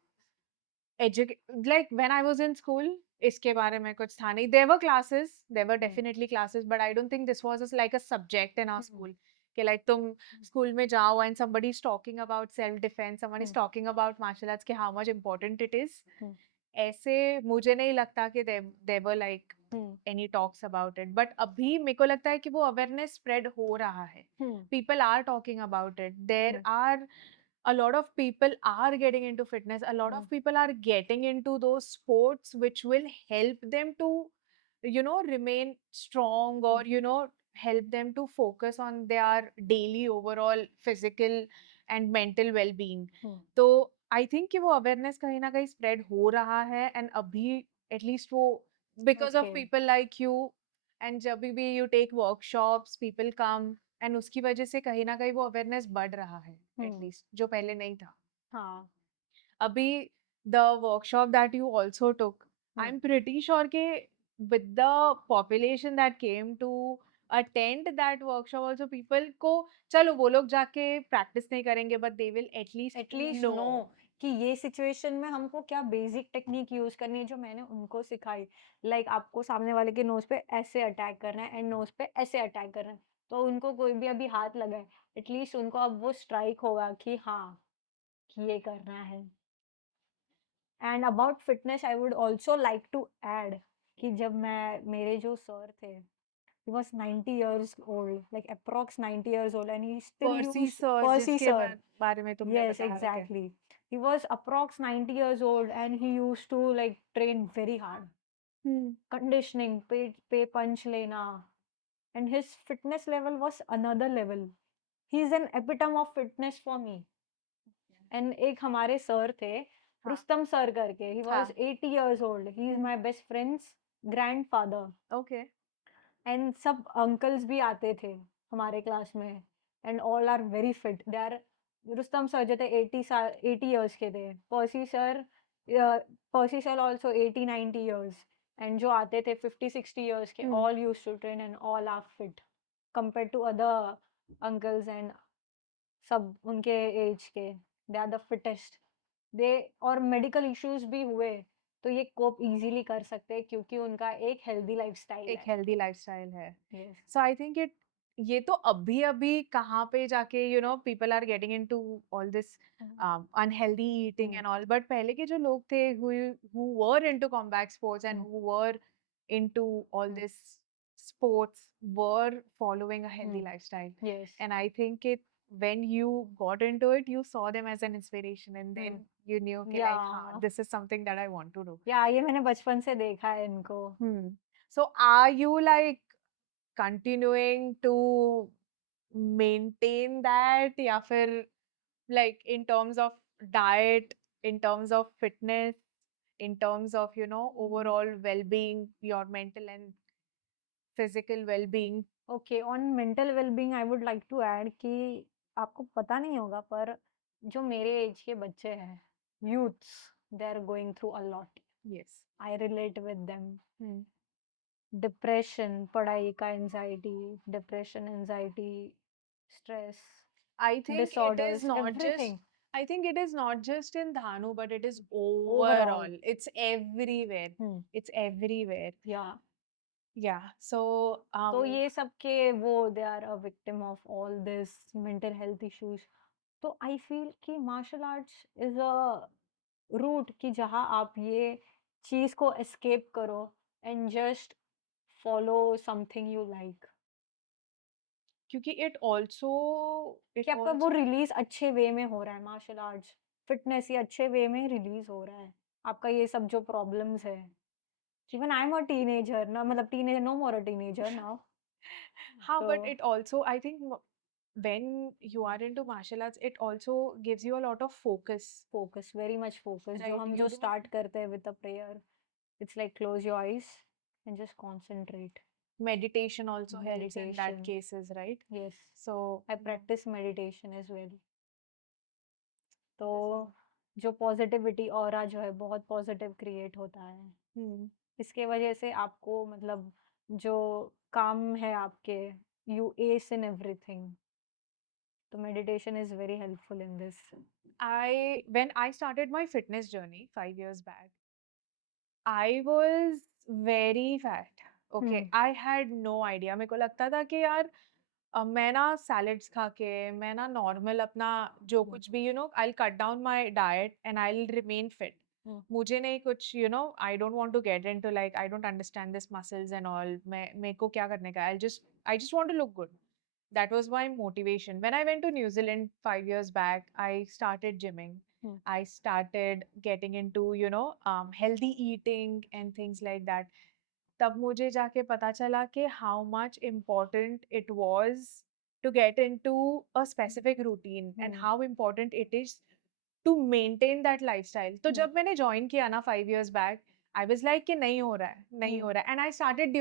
like when I was in school इसके बारे में कुछ था नहीं. There were classes, there were definitely classes, but I don't think this was like a subject in our school. कि like तुम school में जाओ and somebody is talking about self defense, someone is talking about martial arts कि how much important it is. ऐसे मुझे नहीं लगता कि there were like any talks about it. But अभी मेरे को लगता है कि वो awareness spread हो रहा है. People are talking about it. There are a lot of people are getting into fitness. A lot of people are getting into those sports which will help them to remain strong, or help them to focus on their daily overall physical and mental well-being. तो आई थिंक कि वो अवेयरनेस कहीं ना कहीं स्प्रेड हो रहा है, एंड अभी एटलीस्ट वो because of okay. People like you, and जब भी you take workshops people come, and उसकी वजह से कहीं ना कहीं वो अवेयरनेस बढ़ रहा है एटलीस्ट, जो पहले नहीं था. हाँ। अभी the workshop that you also took, I am pretty sure के with the population that came to attend that workshop also, people को चलो वो लोग जाके practice नहीं करेंगे but they will at least at least know know. कि ये सिचुएशन में हमको क्या बेसिक टेक्निक यूज करनी है जो मैंने उनको सिखाई। लाइक आपको सामने वाले के नोज पे ऐसे अटैक करना है एंड नोज पे ऐसे अटैक करना है। तो उनको कोई भी अभी हाथ लगाए, एटलीस्ट उनको अब वो स्ट्राइक होगा कि हाँ, कि ये करना है। And about fitness I would also like to add कि जब मैं मेरे जो सर थे, he was 90 years old, like approx 90 years old, and he still pursed used sir Percy जिसके sir. बारे में तुमने Yes, बताया, okay. exactly. He was approx 90 years old and he used to like train very hard. Hmm. Conditioning, pay punch lena. And his fitness level was another level. He's an epitome of fitness for me. And एक हमारे सर थे, हाँ। रुस्तम सर करके. He was हाँ। 80 years old. He's हम्म। my best friend's grandfather. Okay. And सब अंकल्स भी आते थे हमारे क्लास में and all are very fit they are. Rustam sir जो थे 80 साल 80 इयर्स के थे। Percy sir also 80-90 years. And जो आते थे 50-60 इयर्स के, हम्म। All used to train and all are fit compare to other uncles and सब उनके एज के। They are the fittest. They और मेडिकल इश्यूज भी हुए तो ये कोप इजीली कर सकते हैं क्योंकि उनका एक हेल्दी लाइफस्टाइल एक है। हेल्दी लाइफस्टाइल है। Yes. So I think it, ये तो अभी अभी कहाँ पे जाके people are getting into all this unhealthy eating and all, but पहले के जो लोग थे who were into combat sports and who were into all this sports were following a healthy lifestyle. Yes. And I think it, when you got into it, you saw them as an inspiration, and then you knew कि या like हाँ, this is something that I want to do. या ये मैंने बचपन से देखा है इनको। So are you like continuing to maintain that, या फिर like in terms of diet, in terms of fitness, in terms of overall well-being, your mental and physical well-being? Okay, on mental wellbeing I would like to add कि आपको पता नहीं होगा पर जो मेरे एज के बच्चे हैं, youths, they are going through a lot. Yes. I relate with them. Hmm. Depression, पढ़ाई का anxiety, depression, anxiety, stress, I think it is disorders, not just, everything I think it is not just in Dhanu, but it is overall. overall. It's everywhere. It's everywhere. Yeah. Yeah. So, तो ये सब के वो they are a victim of all this mental health issues. तो आई फील कि martial arts is a route कि जहाँ आप ये चीज को एस्केप करो and just follow something you like. क्योंकि it कि आपका वो also रिलीज अच्छे वे में हो रहा है, मार्शल आर्ट्स फिटनेस ये अच्छे वे में रिलीज हो रहा है। आपका ये सब जो प्रॉब्लम्स है, even I am a teenager ना, मतलब teenager, no more a teenager now. हाँ, तो but it also, I think, when you are into martial arts, it also gives you a lot of focus, focus, very much focus. जो right? हम You जो don't, स्टार्ट करते हैं with a prayer, it's like close your eyes and just concentrate. meditation also helps in that meditation, cases, right? Yes. So, I yeah, practice meditation as well. तो this is, जो पॉजिटिविटी ऑरा जो है बहुत पॉजिटिव क्रिएट होता है। hmm. इसके वजह से आपको मतलब जो काम है आपके, यू एस इन एवरीथिंग। तो meditation is very helpful in this. When I started my fitness journey 5 years back, I was very fat. Okay, I had no idea. मेरे को लगता था कि यार मैं ना सैलेड्स खा के, मैं ना नॉर्मल अपना जो कुछ भी I'll cut down my diet and I'll remain fit. मुझे नहीं कुछ I don't want to get into like I don't understand this muscles and all. मैं मेरे को क्या करने का? I just want to look good. That was my motivation. When I went to New Zealand 5 years back, I started gymming. I started getting into healthy eating and things like that. तब मुझे जाके पता चला कि how much important it was to get into a specific routine and how important it is to maintain that lifestyle. तो जब मैंने join किया ना 5 years back, I was like कि नहीं हो रहा है, नहीं हो रहा है, and I started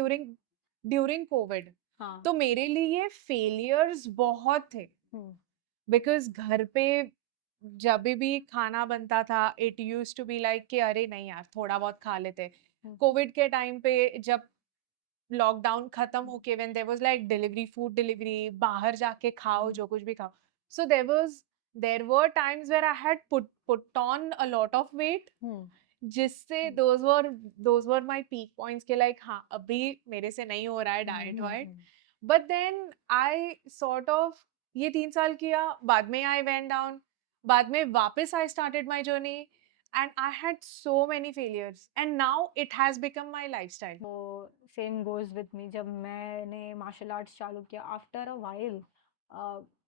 during COVID. हाँ। तो मेरे लिए failures बहुत थे because घर पे जब भी खाना बनता था it used to be like कि अरे नहीं यार थोड़ा बहुत खा लेते। कोविड के टाइम पे जब लॉकडाउन खत्म होके when there was like delivery, food delivery, बाहर जाके खाओ जो कुछ भी खाओ, so there was there were times where I had put on a lot of weight, Hmm. जिससे Hmm. those were my peak points के like हाँ अभी मेरे से नहीं हो रहा है diet white, but then I sort of ये 3 साल किया, बाद में I went down, बाद में वापस I started my journey and I had so many failures and now it has become my lifestyle. वो सेम गोज विथ मी। जब मैंने मार्शल आर्ट्स चालू किया आफ्टर अ वाइल,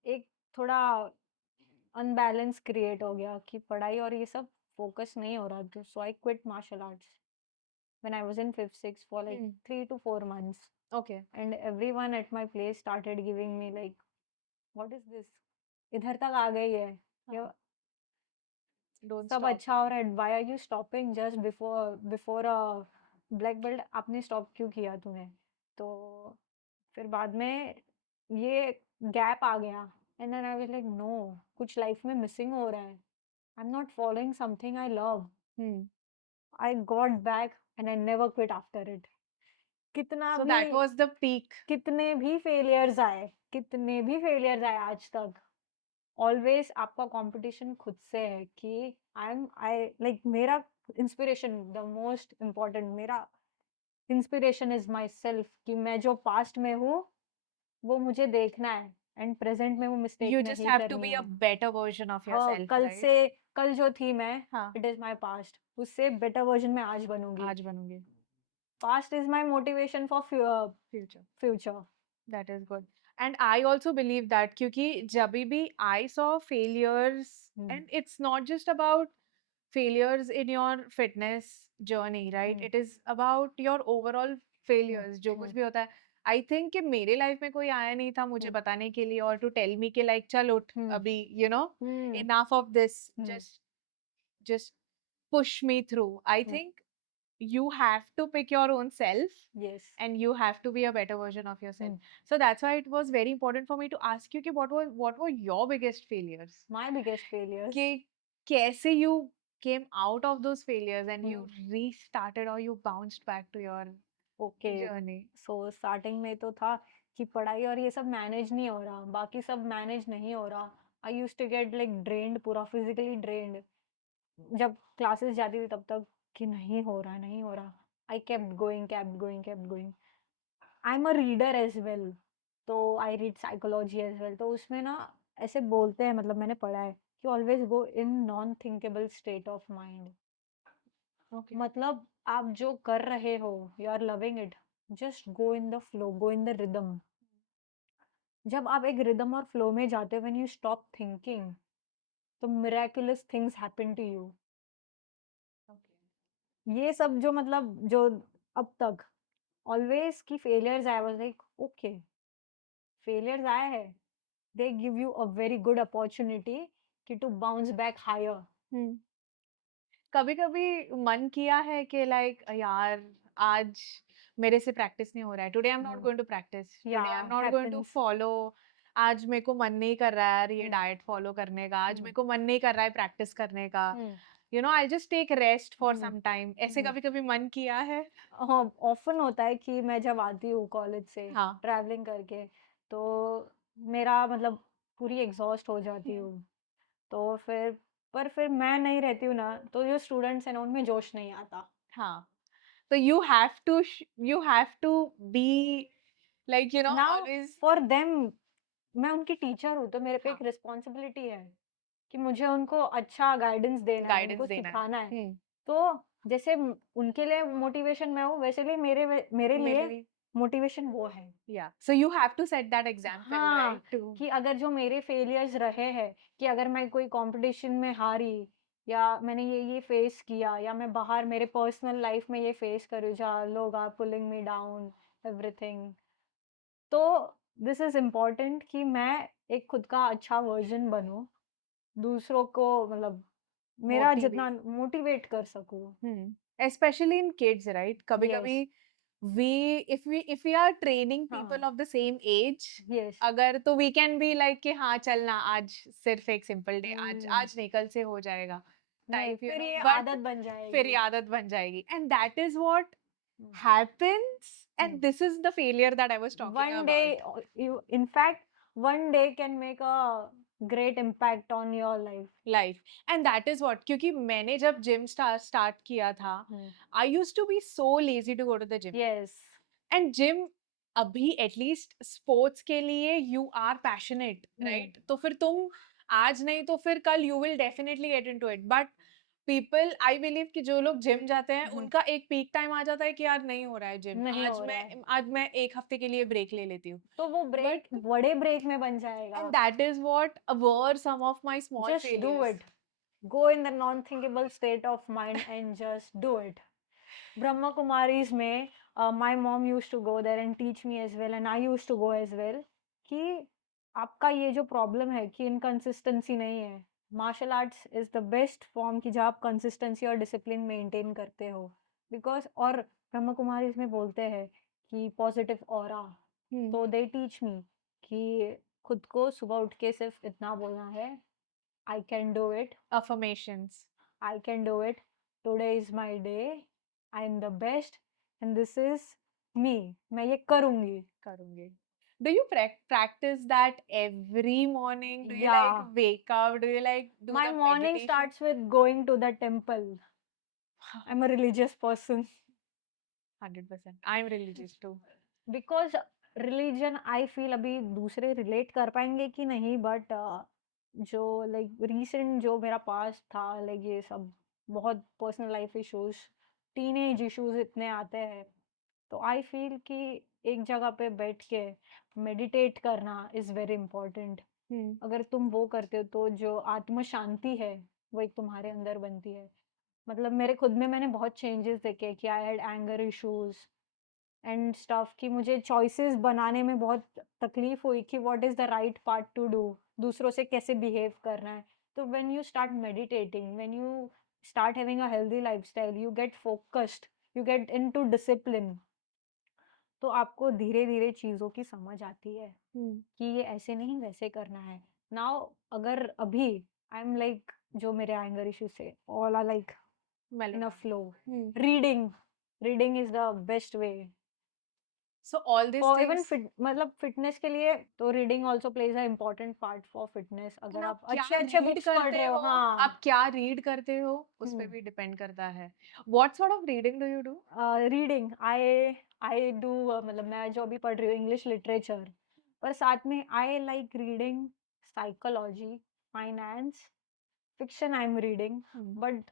एक थोड़ा अनबैलेंस क्रिएट हो गया कि पढ़ाई और ये सब फोकस नहीं हो रहा था, so I quit martial arts when I was in 5th 6th for like Hmm. 3 to 4 months, Okay. And everyone at my place started giving me like what is this, इधर तक आ गई है, ये हाँ, don't सब stop. अच्छा हो रहा है, why are you stopping just before before a black belt, आपने स्टॉप क्यों किया तूने? तो फिर बाद में ये गैप आ गया, and then I was like no, कुछ लाइफ में मिसिंग हो रहा है, I am not following something I love. Hmm. I got back and I never quit after it. कितना So भी that was the peak. कितने भी फेलियर्स आए, कितने भी फेलियर्स आए आज तक, ऑलवेज आपका कंपटीशन खुद से है कि आई लाइक मेरा इंस्पिरेशन, द मोस्ट इम्पोर्टेंट, मेरा इंस्पिरेशन इज माई सेल्फ, कि मैं जो पास्ट में हूँ वो मुझे देखना है, एंड प्रेजेंट में वो मिस्टेक You just नहीं have to करनी be a है। better version of हाँ, yourself, कल right? से, कल जो थी मैं, हाँ, इट इज माई पास्ट, उससे बेटर वर्जन में आज बनूंगी। आज बनोगे। Past is my motivation for Future. Future. That is good. And I also believe that क्योंकि जब भी I saw failures, and it's not just about failures in your fitness journey, right? It is about your overall failures, जो कुछ भी होता है। I think कि मेरे लाइफ में कोई आया नहीं था मुझे बताने के लिए और to tell me कि like चल उठ अभी, you know, enough of this, just push me through. I think you have to pick your own self yes. and you have to be a better version of yourself. So that's why it was very important for me to ask you कि what were your biggest failures? My biggest failures. कि कैसे you came out of those failures and you restarted or you bounced back to your okay, journey. So starting में तो था कि पढ़ाई और ये सब मैनेज नहीं हो रहा, बाकी सब मैनेज नहीं हो रहा। I used to get like drained, पूरा फिजिकली ड्रेन्ड। जब क्लासेस जाती थी तब तक कि नहीं हो रहा, नहीं हो रहा। I kept going, kept going, kept going. I am a reader as well, तो I read psychology as well, तो उसमें ना ऐसे बोलते हैं, मतलब मैंने पढ़ा है कि always go in non thinkable state of mind. Okay. मतलब आप जो कर रहे हो, you are loving it, just go in the flow, go in the rhythm. जब आप एक रिदम और फ्लो में जाते हो, व्हेन यू स्टॉप थिंकिंग, तो miraculous things happen to you. ये सब जो मतलब जो अब तक ऑलवेज की फेलियर्स आए, वाज लाइक ओके, फेलियर्स आए हैं, they give you a very good opportunity कि टू बाउंस बैक हायर। हम्म। कभी कभी मन किया है कि लाइक यार आज मेरे से प्रैक्टिस नहीं हो रहा है, today I am not going to practise, या today I am not going to happens. Follow, आज मेरे को मन नहीं कर रहा है यार ये डाइट फॉलो करने का, आज मेरे को मन नहीं कर रहा है प्रैक्टिस करने का, you know I just take rest for some time, ऐसे कभी कभी मन किया है? हाँ, ऑफन होता है कि मैं जब आती हूँ कॉलेज से हाँ। ट्रैवलिंग करके, तो मेरा मतलब पूरी एग्जॉस्ट हो जाती हम्म। हूँ, तो फिर, पर फिर मैं नहीं रहती हूँ ना, तो जो स्टूडेंट्स हैं ना, उनमें जोश नहीं आता। हाँ, तो you have to be like you know now always। For them, मैं उनकी टीचर हूँ, तो मेरे पे हाँ, एक रिस्पॉन्सिबिलिटी है कि मुझे उनको अच्छा गाइडेंस देना है, उनको गाइडेंस देना है। सिखाना है। तो जैसे उनके लिए मोटिवेशन मैं हूँ, वैसे लिए मेरे मेरे लिए लिए मोटिवेशन वो है। या so you have to set that example हाँ, राइट टू। कि अगर जो मेरे फेलियर्स रहे हैं, कि अगर मैं कोई कंपटीशन में हारी, या मैंने ये फेस किया, या मैं बाहर मेरे पर्सनल लाइफ में ये फेस करूँ जहाँ लोग are pulling me down, everything, तो दिस इज इम्पोर्टेंट कि मैं एक खुद का अच्छा वर्जन बनूं, दूसरों को मतलब मेरा जितना मोटिवेट। मोटिवेट कर सकूं। Especially in kids, right? कभी यस। कभी we if we are training people हाँ। of the same age, yes. अगर तो we can be like कि हाँ चलना आज सिर्फ एक सिंपल डे, आज आज नहीं कल से हो जाएगा नहीं, टाइप, यू फिर नो, ये बट आदत बन फिर ये जाएगी। आदत बन जाएगी and that is what happens and this is the failure that I was talking one day, about. In fact one day can make a great impact on your life. Life and that is what, क्योंकि मैंने जब जिम स्टार्ट किया था, I used to be so lazy to go to the gym, Yes. And gym अभी एटलीस्ट स्पोर्ट्स के लिए you are passionate, hmm. Right? तो फिर तुम आज नहीं तो फिर कल you will definitely get into it, but people, I believe कि जो लोग जिम जाते हैं उनका एक पीक टाइम आ जाता है कि यार नहीं हो रहा है जिम, नहीं हो रहा है, आज मैं एक हफ्ते के लिए ब्रेक ले लेती हूँ, तो वो ब्रेक बड़े ब्रेक में बन जाएगा. And that is what were some of my small Just do it. Go in the non-thinkable state of mind and just do it. Brahma Kumaris में my mom used to go there and teach me as well, and I used to go as well, कि आपका ये जो प्रॉब्लम है कि इनकंसिस्टेंसी नहीं है, martial arts is the best form कि जहाँ आप कंसिस्टेंसी और डिसिप्लिन मेंटेन करते हो. बिकॉज और ब्रह्मा कुमारीज में बोलते हैं कि पॉजिटिव ऑरा, तो दे टीच मी कि खुद को सुबह उठ के सिर्फ इतना बोलना है, I can do it, affirmations. I can do it. Today is my day. I am the best. And this is me. मैं ये करूँगी. करूँगी. Do you practice that every morning? Do you like Yeah. wake up? Do you like do My the morning meditation? starts with going to the temple. I'm a religious person. 100%. I'm religious too. Because religion, I feel अभी दूसरे relate कर पाएंगे कि नहीं, but जो like recent जो मेरा past था, like ये सब बहुत personal life issues, teenage issues इतने आते हैं, तो आई फील कि एक जगह पे बैठ के मेडिटेट करना इज वेरी इंपॉर्टेंट. अगर तुम वो करते हो तो जो आत्म शांति है वो एक तुम्हारे अंदर बनती है. मतलब मेरे खुद में मैंने बहुत चेंजेस देखे कि I had anger issues and stuff, कि मुझे चॉइसेस बनाने में बहुत तकलीफ हुई कि what is the right part two do, दूसरों से कैसे बिहेव करना है. तो when you start meditating, when you start having a healthy lifestyle, you get focused, you get into discipline, तो आपको धीरे धीरे चीजों की समझ आती है कि ये ऐसे नहीं वैसे करना है. नाउ अगर अभी आई एम लाइक, जो मेरे एंगर इश्यूज से all are like in a flow, reading, reading is the best way. So all these for even things. मतलब फिटनेस के लिए तो reading also plays a important part for fitness. And अगर आप आप क्या अच्छे अच्छे रीड बुक्स पढ़ करते रहे हो, हो, हाँ. आप क्या रीड करते हो, उस पे भी डिपेंड करता है. What sort of reading do you do? Reading I do, मतलब मैं जो अभी पढ़ रही हूँ इंग्लिश लिटरेचर, पर साथ में I like reading psychology, finance, fiction I am reading. But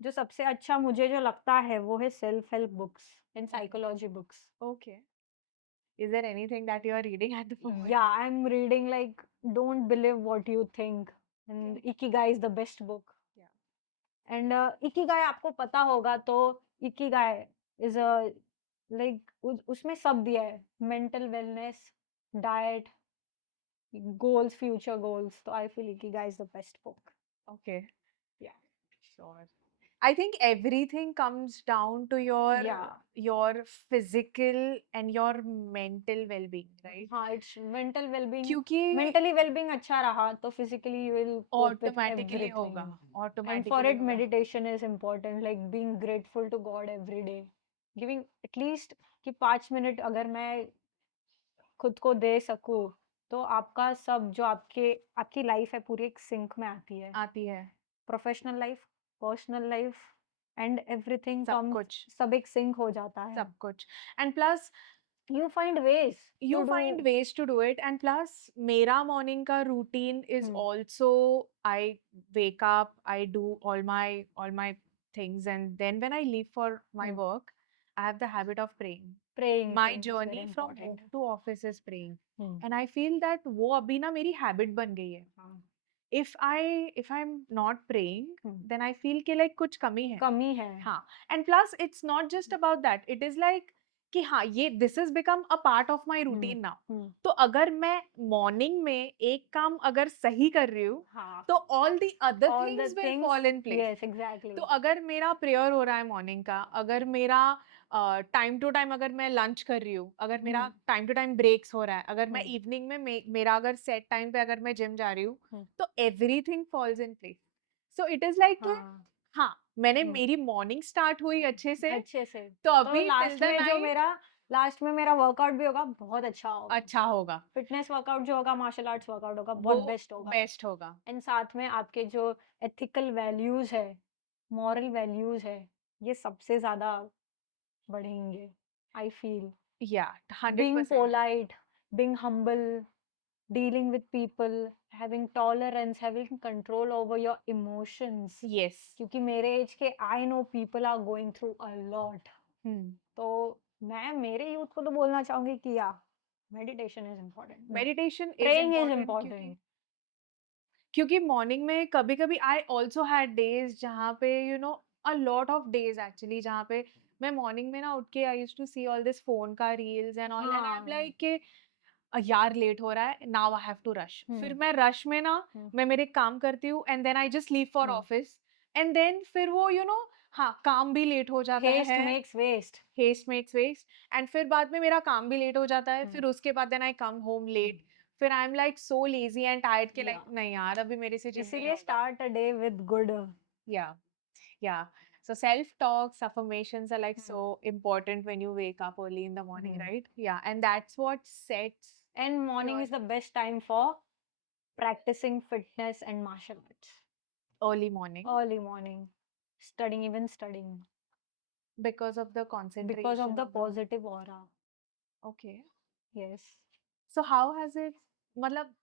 जो सबसे अच्छा मुझे जो लगता है वो है self help books and psychology books. Okay. Is there anything that you are reading at the moment? या I am reading like don't believe what you think, and Ikigai is the best book. Yeah. And Ikigai आपको पता होगा, तो इकिगाई इज अ लाइक उसमें सब दिया है, mental wellness, diet, goals, future goals. तो I feel Ikigai is the best book. Okay. Yeah. Sure. I think everything comes down to Yeah. your physical and your mental well-being, right? हाँ, इट्स मेंटल वेलबींग. क्योंकि मेंटली वेलबींग अच्छा रहा तो physically you will cope with automatically होगा, everything. And for automatically it होगा. Meditation is important, like being grateful to God every day, giving at least कि 5 मिनट अगर मैं खुद को दे सकूं, तो आपका सब जो आपकी लाइफ है पूरी एक सिंक में आती है. Professional life, personal life and everything सब कम, कुछ, सब एक सिंक हो जाता है. सब कुछ. And plus you find ways you to do. find ways to do it, and plus मेरा morning का routine is also, I wake up, I do all my things, and then when I leave for my work, I have the habit of praying. praying My is very journey from home important. to office is praying, and I feel that वो अभी ना मेरी habit बन गई है. if I'm not praying, then I feel कि like कुछ कमी है. कमी है. हाँ, and plus it's not just about that, it is like कि हाँ ये this has become a part of my routine now. तो अगर मैं morning में एक काम अगर सही कर रही हूँ, हाँ, तो all the other all things the will things, fall in place. yes, exactly. तो अगर मेरा prayer हो रहा है morning का, अगर मेरा time to time अगर मैं lunch कर रही हूँ, अगर मेरा time to time breaks हो रहा है, अगर मैं evening में मेरा अगर set time पे अगर मैं gym जा रही हूँ, तो everything falls in place. So it is like कि हाँ मैंने मेरी morning start हुई अच्छे से, अच्छे से. तो तो अभी till लास्ट the में जो night मेरा लास्ट में मेरा वर्कआउट भी होगा, बहुत अच्छा होगा। अच्छा होगा, फिटनेस वर्कआउट जो होगा, मार्शल आर्ट्स वर्कआउट होगा, वो बहुत बेस्ट होगा। बेस्ट होगा। एंड साथ में आपके जो एथिकल वैल्यूज है, मॉरल वैल्यूज है, ये सबसे ज्यादा बढ़ेंगे, आई फील। या Being 100%। polite, being humble, dealing with people, having tolerance, having control over your emotions. Yes. क्योंकि मेरे एज के I know people are going through a lot. तो मैं मेरे यूथ को तो बोलना चाहूंगी कि या meditation is important, meditation is praying is important, important. क्योंकि मॉर्निंग में कभी-कभी आई आल्सो हैड डेज़ जहाँ पे a lot of days actually जहाँ पे मैं मॉर्निंग में ना उठ के I used to see all this phone का reels and all and I am हाँ। लाइक कि यार लेट हो रहा है, now I have to rush. फिर हम्म। मैं रश में ना हम्म। मैं मेरे काम करती हूँ and then I just leave for hmm. Office and then फिर वो हाँ, काम भी लेट हो जाता हेस्ट है, makes waste. Haste makes waste and फिर बाद में मेरा काम भी लेट हो जाता है, हम्म। फिर उसके बाद then I come home late, फिर I am like so lazy and tired के या लाइक नहीं यार अभी मेरे से जिम नहीं इसीलिए होगा। Start a day with good. Yeah, yeah. So self-talks, affirmations are like so important when you wake up early in the morning, right? Yeah, and that's what sets And morning your is the best time for practicing fitness and martial arts. early morning Early morning, studying, even studying, because of the because of concentration the of the. positive aura. Okay. Yes. So how has it, मतलब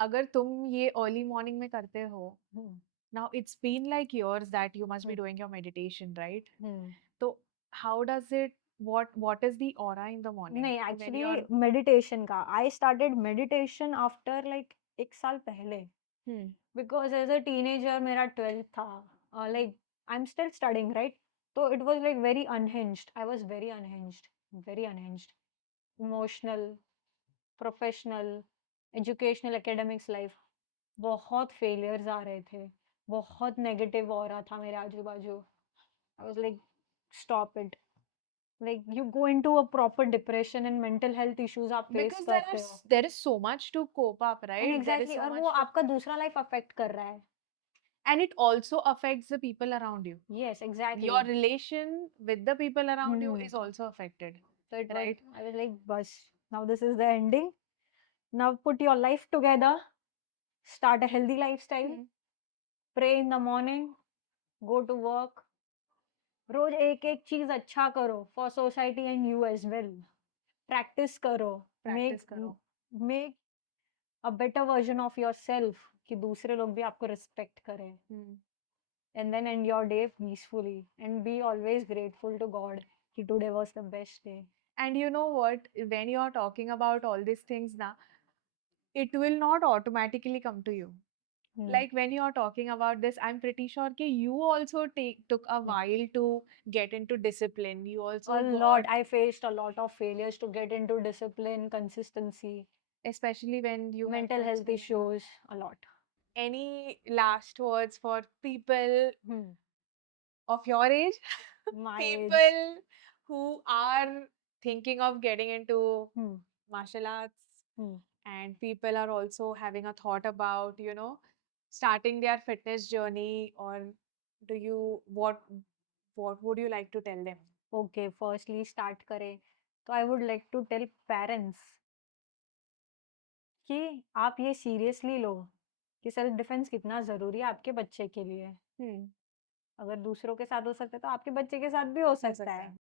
अगर तुम ये early morning में करते हो, Hmm. now it's been like years that you must be Hmm. doing your meditation, right? Hmm. So how does it, what is the aura in the morning नहीं, when एक्चुअली you're. मेडिटेशन का I started meditation after like 1 साल पहले, Hmm. Because as a teenager मेरा 12th था, like I am still studying right, तो it was like very unhinged, I was very unhinged, emotional, professional, educational, academics life, बहुत फेलियर्स आ रहे थे, बहुत नेगेटिव हो रहा था मेरे आजू बाजू। आई was like stop it, like you go into a proper depression and mental health issues आप फेस Because करते हो। there is so much to cope up, and right? There is exactly so और वो much to, आपका दूसरा लाइफ अफेक्ट कर रहा है। and it also affects the people around you. Yes exactly. Your relation with the people around you hmm. is also affected, तो it was, right? I was like बस, now this is the ending, now put your life together, start a healthy lifestyle, Hmm. Pray in the morning, go to work, रोज एक एक चीज अच्छा करो for society and you as well, practice करो, Practice make karo. Make a better version of your self, कि दूसरे लोग भी आपको रिस्पेक्ट करें, Hmm. And then end your day peacefully and be always grateful to God कि today was the best day. And you know what? When you are talking about all these things now, it will not automatically come to you. Like when you are talking about this, I'm pretty sure कि you also took a while to get into discipline. You A also got, lot, I faced a lot of failures to get into discipline, consistency, especially when you have mental done health so many. issues, a lot. Any last words for people Hmm. of your age? My age. People who are thinking of getting into Hmm. martial arts, Hmm. and people are also having a thought about, starting their fitness journey, or do you what would you like to tell them? Okay, firstly start करें तो I would like to tell parents कि आप ये सीरियसली लो कि सेल्फ डिफेंस कितना ज़रूरी है आपके बच्चे के लिए। Hmm. अगर दूसरों के साथ हो सकता है तो आपके बच्चे के साथ भी हो हो सकता सकता है। है।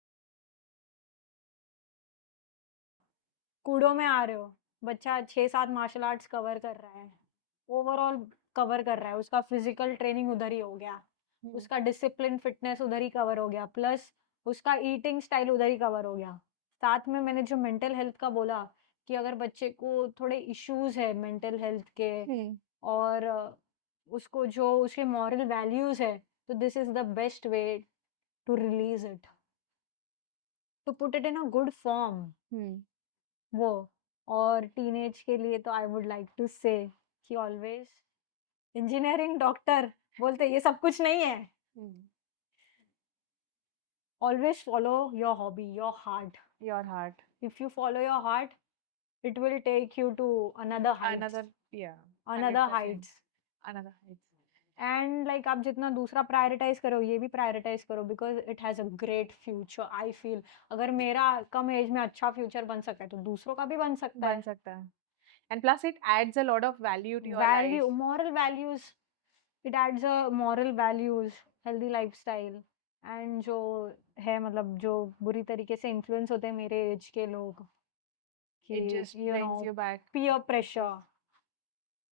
कूड़ो में आ रहे हो, बच्चा 6-7 मार्शल आर्ट्स कवर कर रहा है, ओवरऑल कवर कर रहा है, उसका फिजिकल ट्रेनिंग उधर ही हो गया, Hmm. उसका डिसिप्लिन फिटनेस उधर ही कवर हो गया, प्लस उसका ईटिंग स्टाइल उधर ही कवर हो गया। साथ में मैंने जो मेंटल हेल्थ का बोला कि अगर बच्चे को थोड़े इश्यूज है मेंटल हेल्थ के, Hmm. और उसको जो उसके मॉरल वैल्यूज है, तो this is the best way to release it, to put it in a good form. Hmm. वो, और टीनेज के लिए तो आई वुड लाइक टू से कि ऑलवेज इंजीनियरिंग डॉक्टर बोलते ये सब कुछ नहीं है, Hmm. Always follow your hobby your heart, Your heart. If you follow your heart it will take you to another heights, Another, yeah, another 100%. Heights. Another heights. And like आप जितना दूसरा प्रायोरिटाइज करो ये भी प्रायोरिटाइज करो because it has a great future I feel. अगर मेरा कम एज में अच्छा फ्यूचर बन सकता है तो दूसरों का भी बन सकता बन है। सकता है। And plus it adds a lot of value to your value life. Moral values, it adds a moral values, healthy lifestyle. And जो है मतलब जो बुरी तरीके से इन्फ्लुएंस होते हैं मेरे एज के लोग कि It just you know brings you back. peer pressure,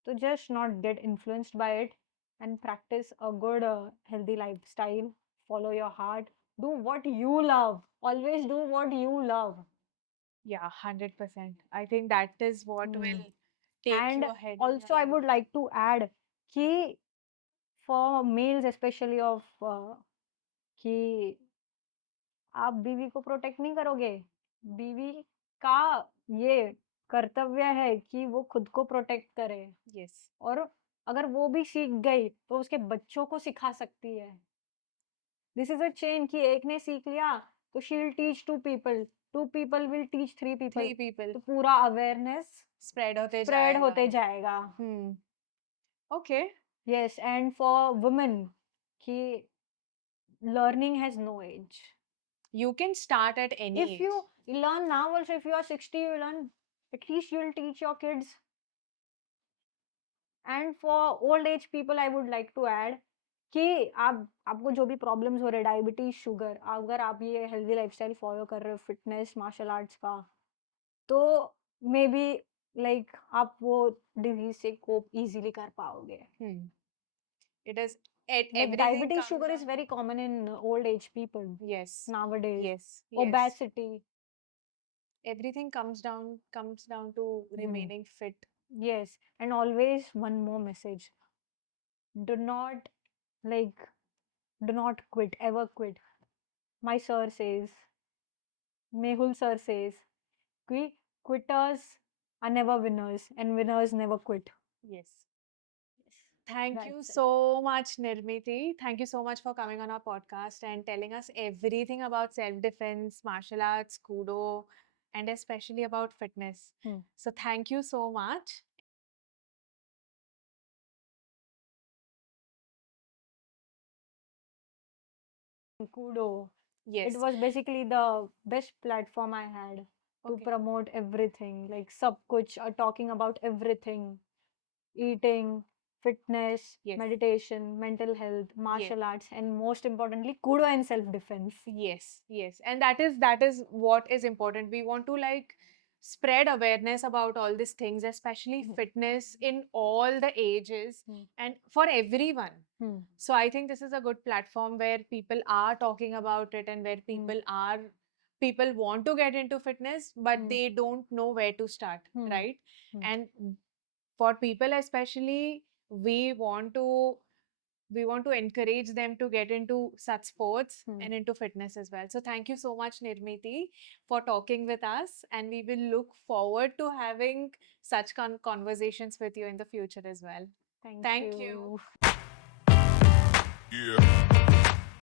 to just not get influenced by it and practice a good healthy lifestyle. Follow your heart, do what you love, always do what you love. Yeah, 100%. I think that is what Hmm. will take And you ahead in your also I life. would like to add कि for males especially of कि आप बीवी को प्रोटेक्ट नहीं करोगे, बीवी का ये कर्तव्य है कि वो खुद को प्रोटेक्ट करे। Yes. और अगर वो भी सीख गई तो उसके बच्चों को सिखा सकती है। दिस इज अ चेन कि एक ने सीख लिया तो she will teach two people will teach three people, 3 people तो पूरा अवेयरनेस spread होते स्प्रेड जाएगा. होते जाएगा। Hmm. Okay. Yes and for women कि learning has no age. You can start at any if age. You learn now also, if you are 60 you learn, at least you will teach your kids. And for old age people I would like to add कि आपको जो भी प्रॉब्लम्स हो रहे, डायबिटीज, शुगर, अगर आप ये हेल्दी लाइफस्टाइल फॉलो कर रहे हो, फिटनेस, मार्शल आर्ट्स का, तो मे बी लाइक आप वो डिजीज से कोप इजीली कर पाओगे। Hmm. It is like everything diabetes, comes sugar is down. Very common in old age people Yes. nowadays. Yes. Yes. Obesity. Everything comes down to remaining fit. Yes, and always one more message: do not like do not quit, ever quit. My sir says, Mehul sir says, quitters are never winners and winners never quit. Yes. Yes, Thank you that's it. so much, Nirmiti. Thank you so much for coming on our podcast and telling us everything about self-defense, martial arts, Kudo, and especially about fitness. Hmm. So thank you so much. Kudo. Yes. It was basically the best platform I had to Okay. promote everything, like sab kuch, talking about everything, eating, fitness, Yes. meditation, mental health, Yes. martial arts, and most importantly, Kudo and self-defense. Yes, yes. And that is what is important. We want to like spread awareness about all these things, especially Mhm. fitness in all the ages Hmm. and for everyone. Hmm. So I think this is a good platform where people are talking about it and where people want to get into fitness, but Hmm. they don't know where to start, Hmm. right? Hmm. And for people especially, we want to encourage them to get into such sports Hmm. and into fitness as well. So thank you so much, Nirmiti, for talking with us, and we will look forward to having such conversations with you in the future as well. Thank Thank you. you. Yeah.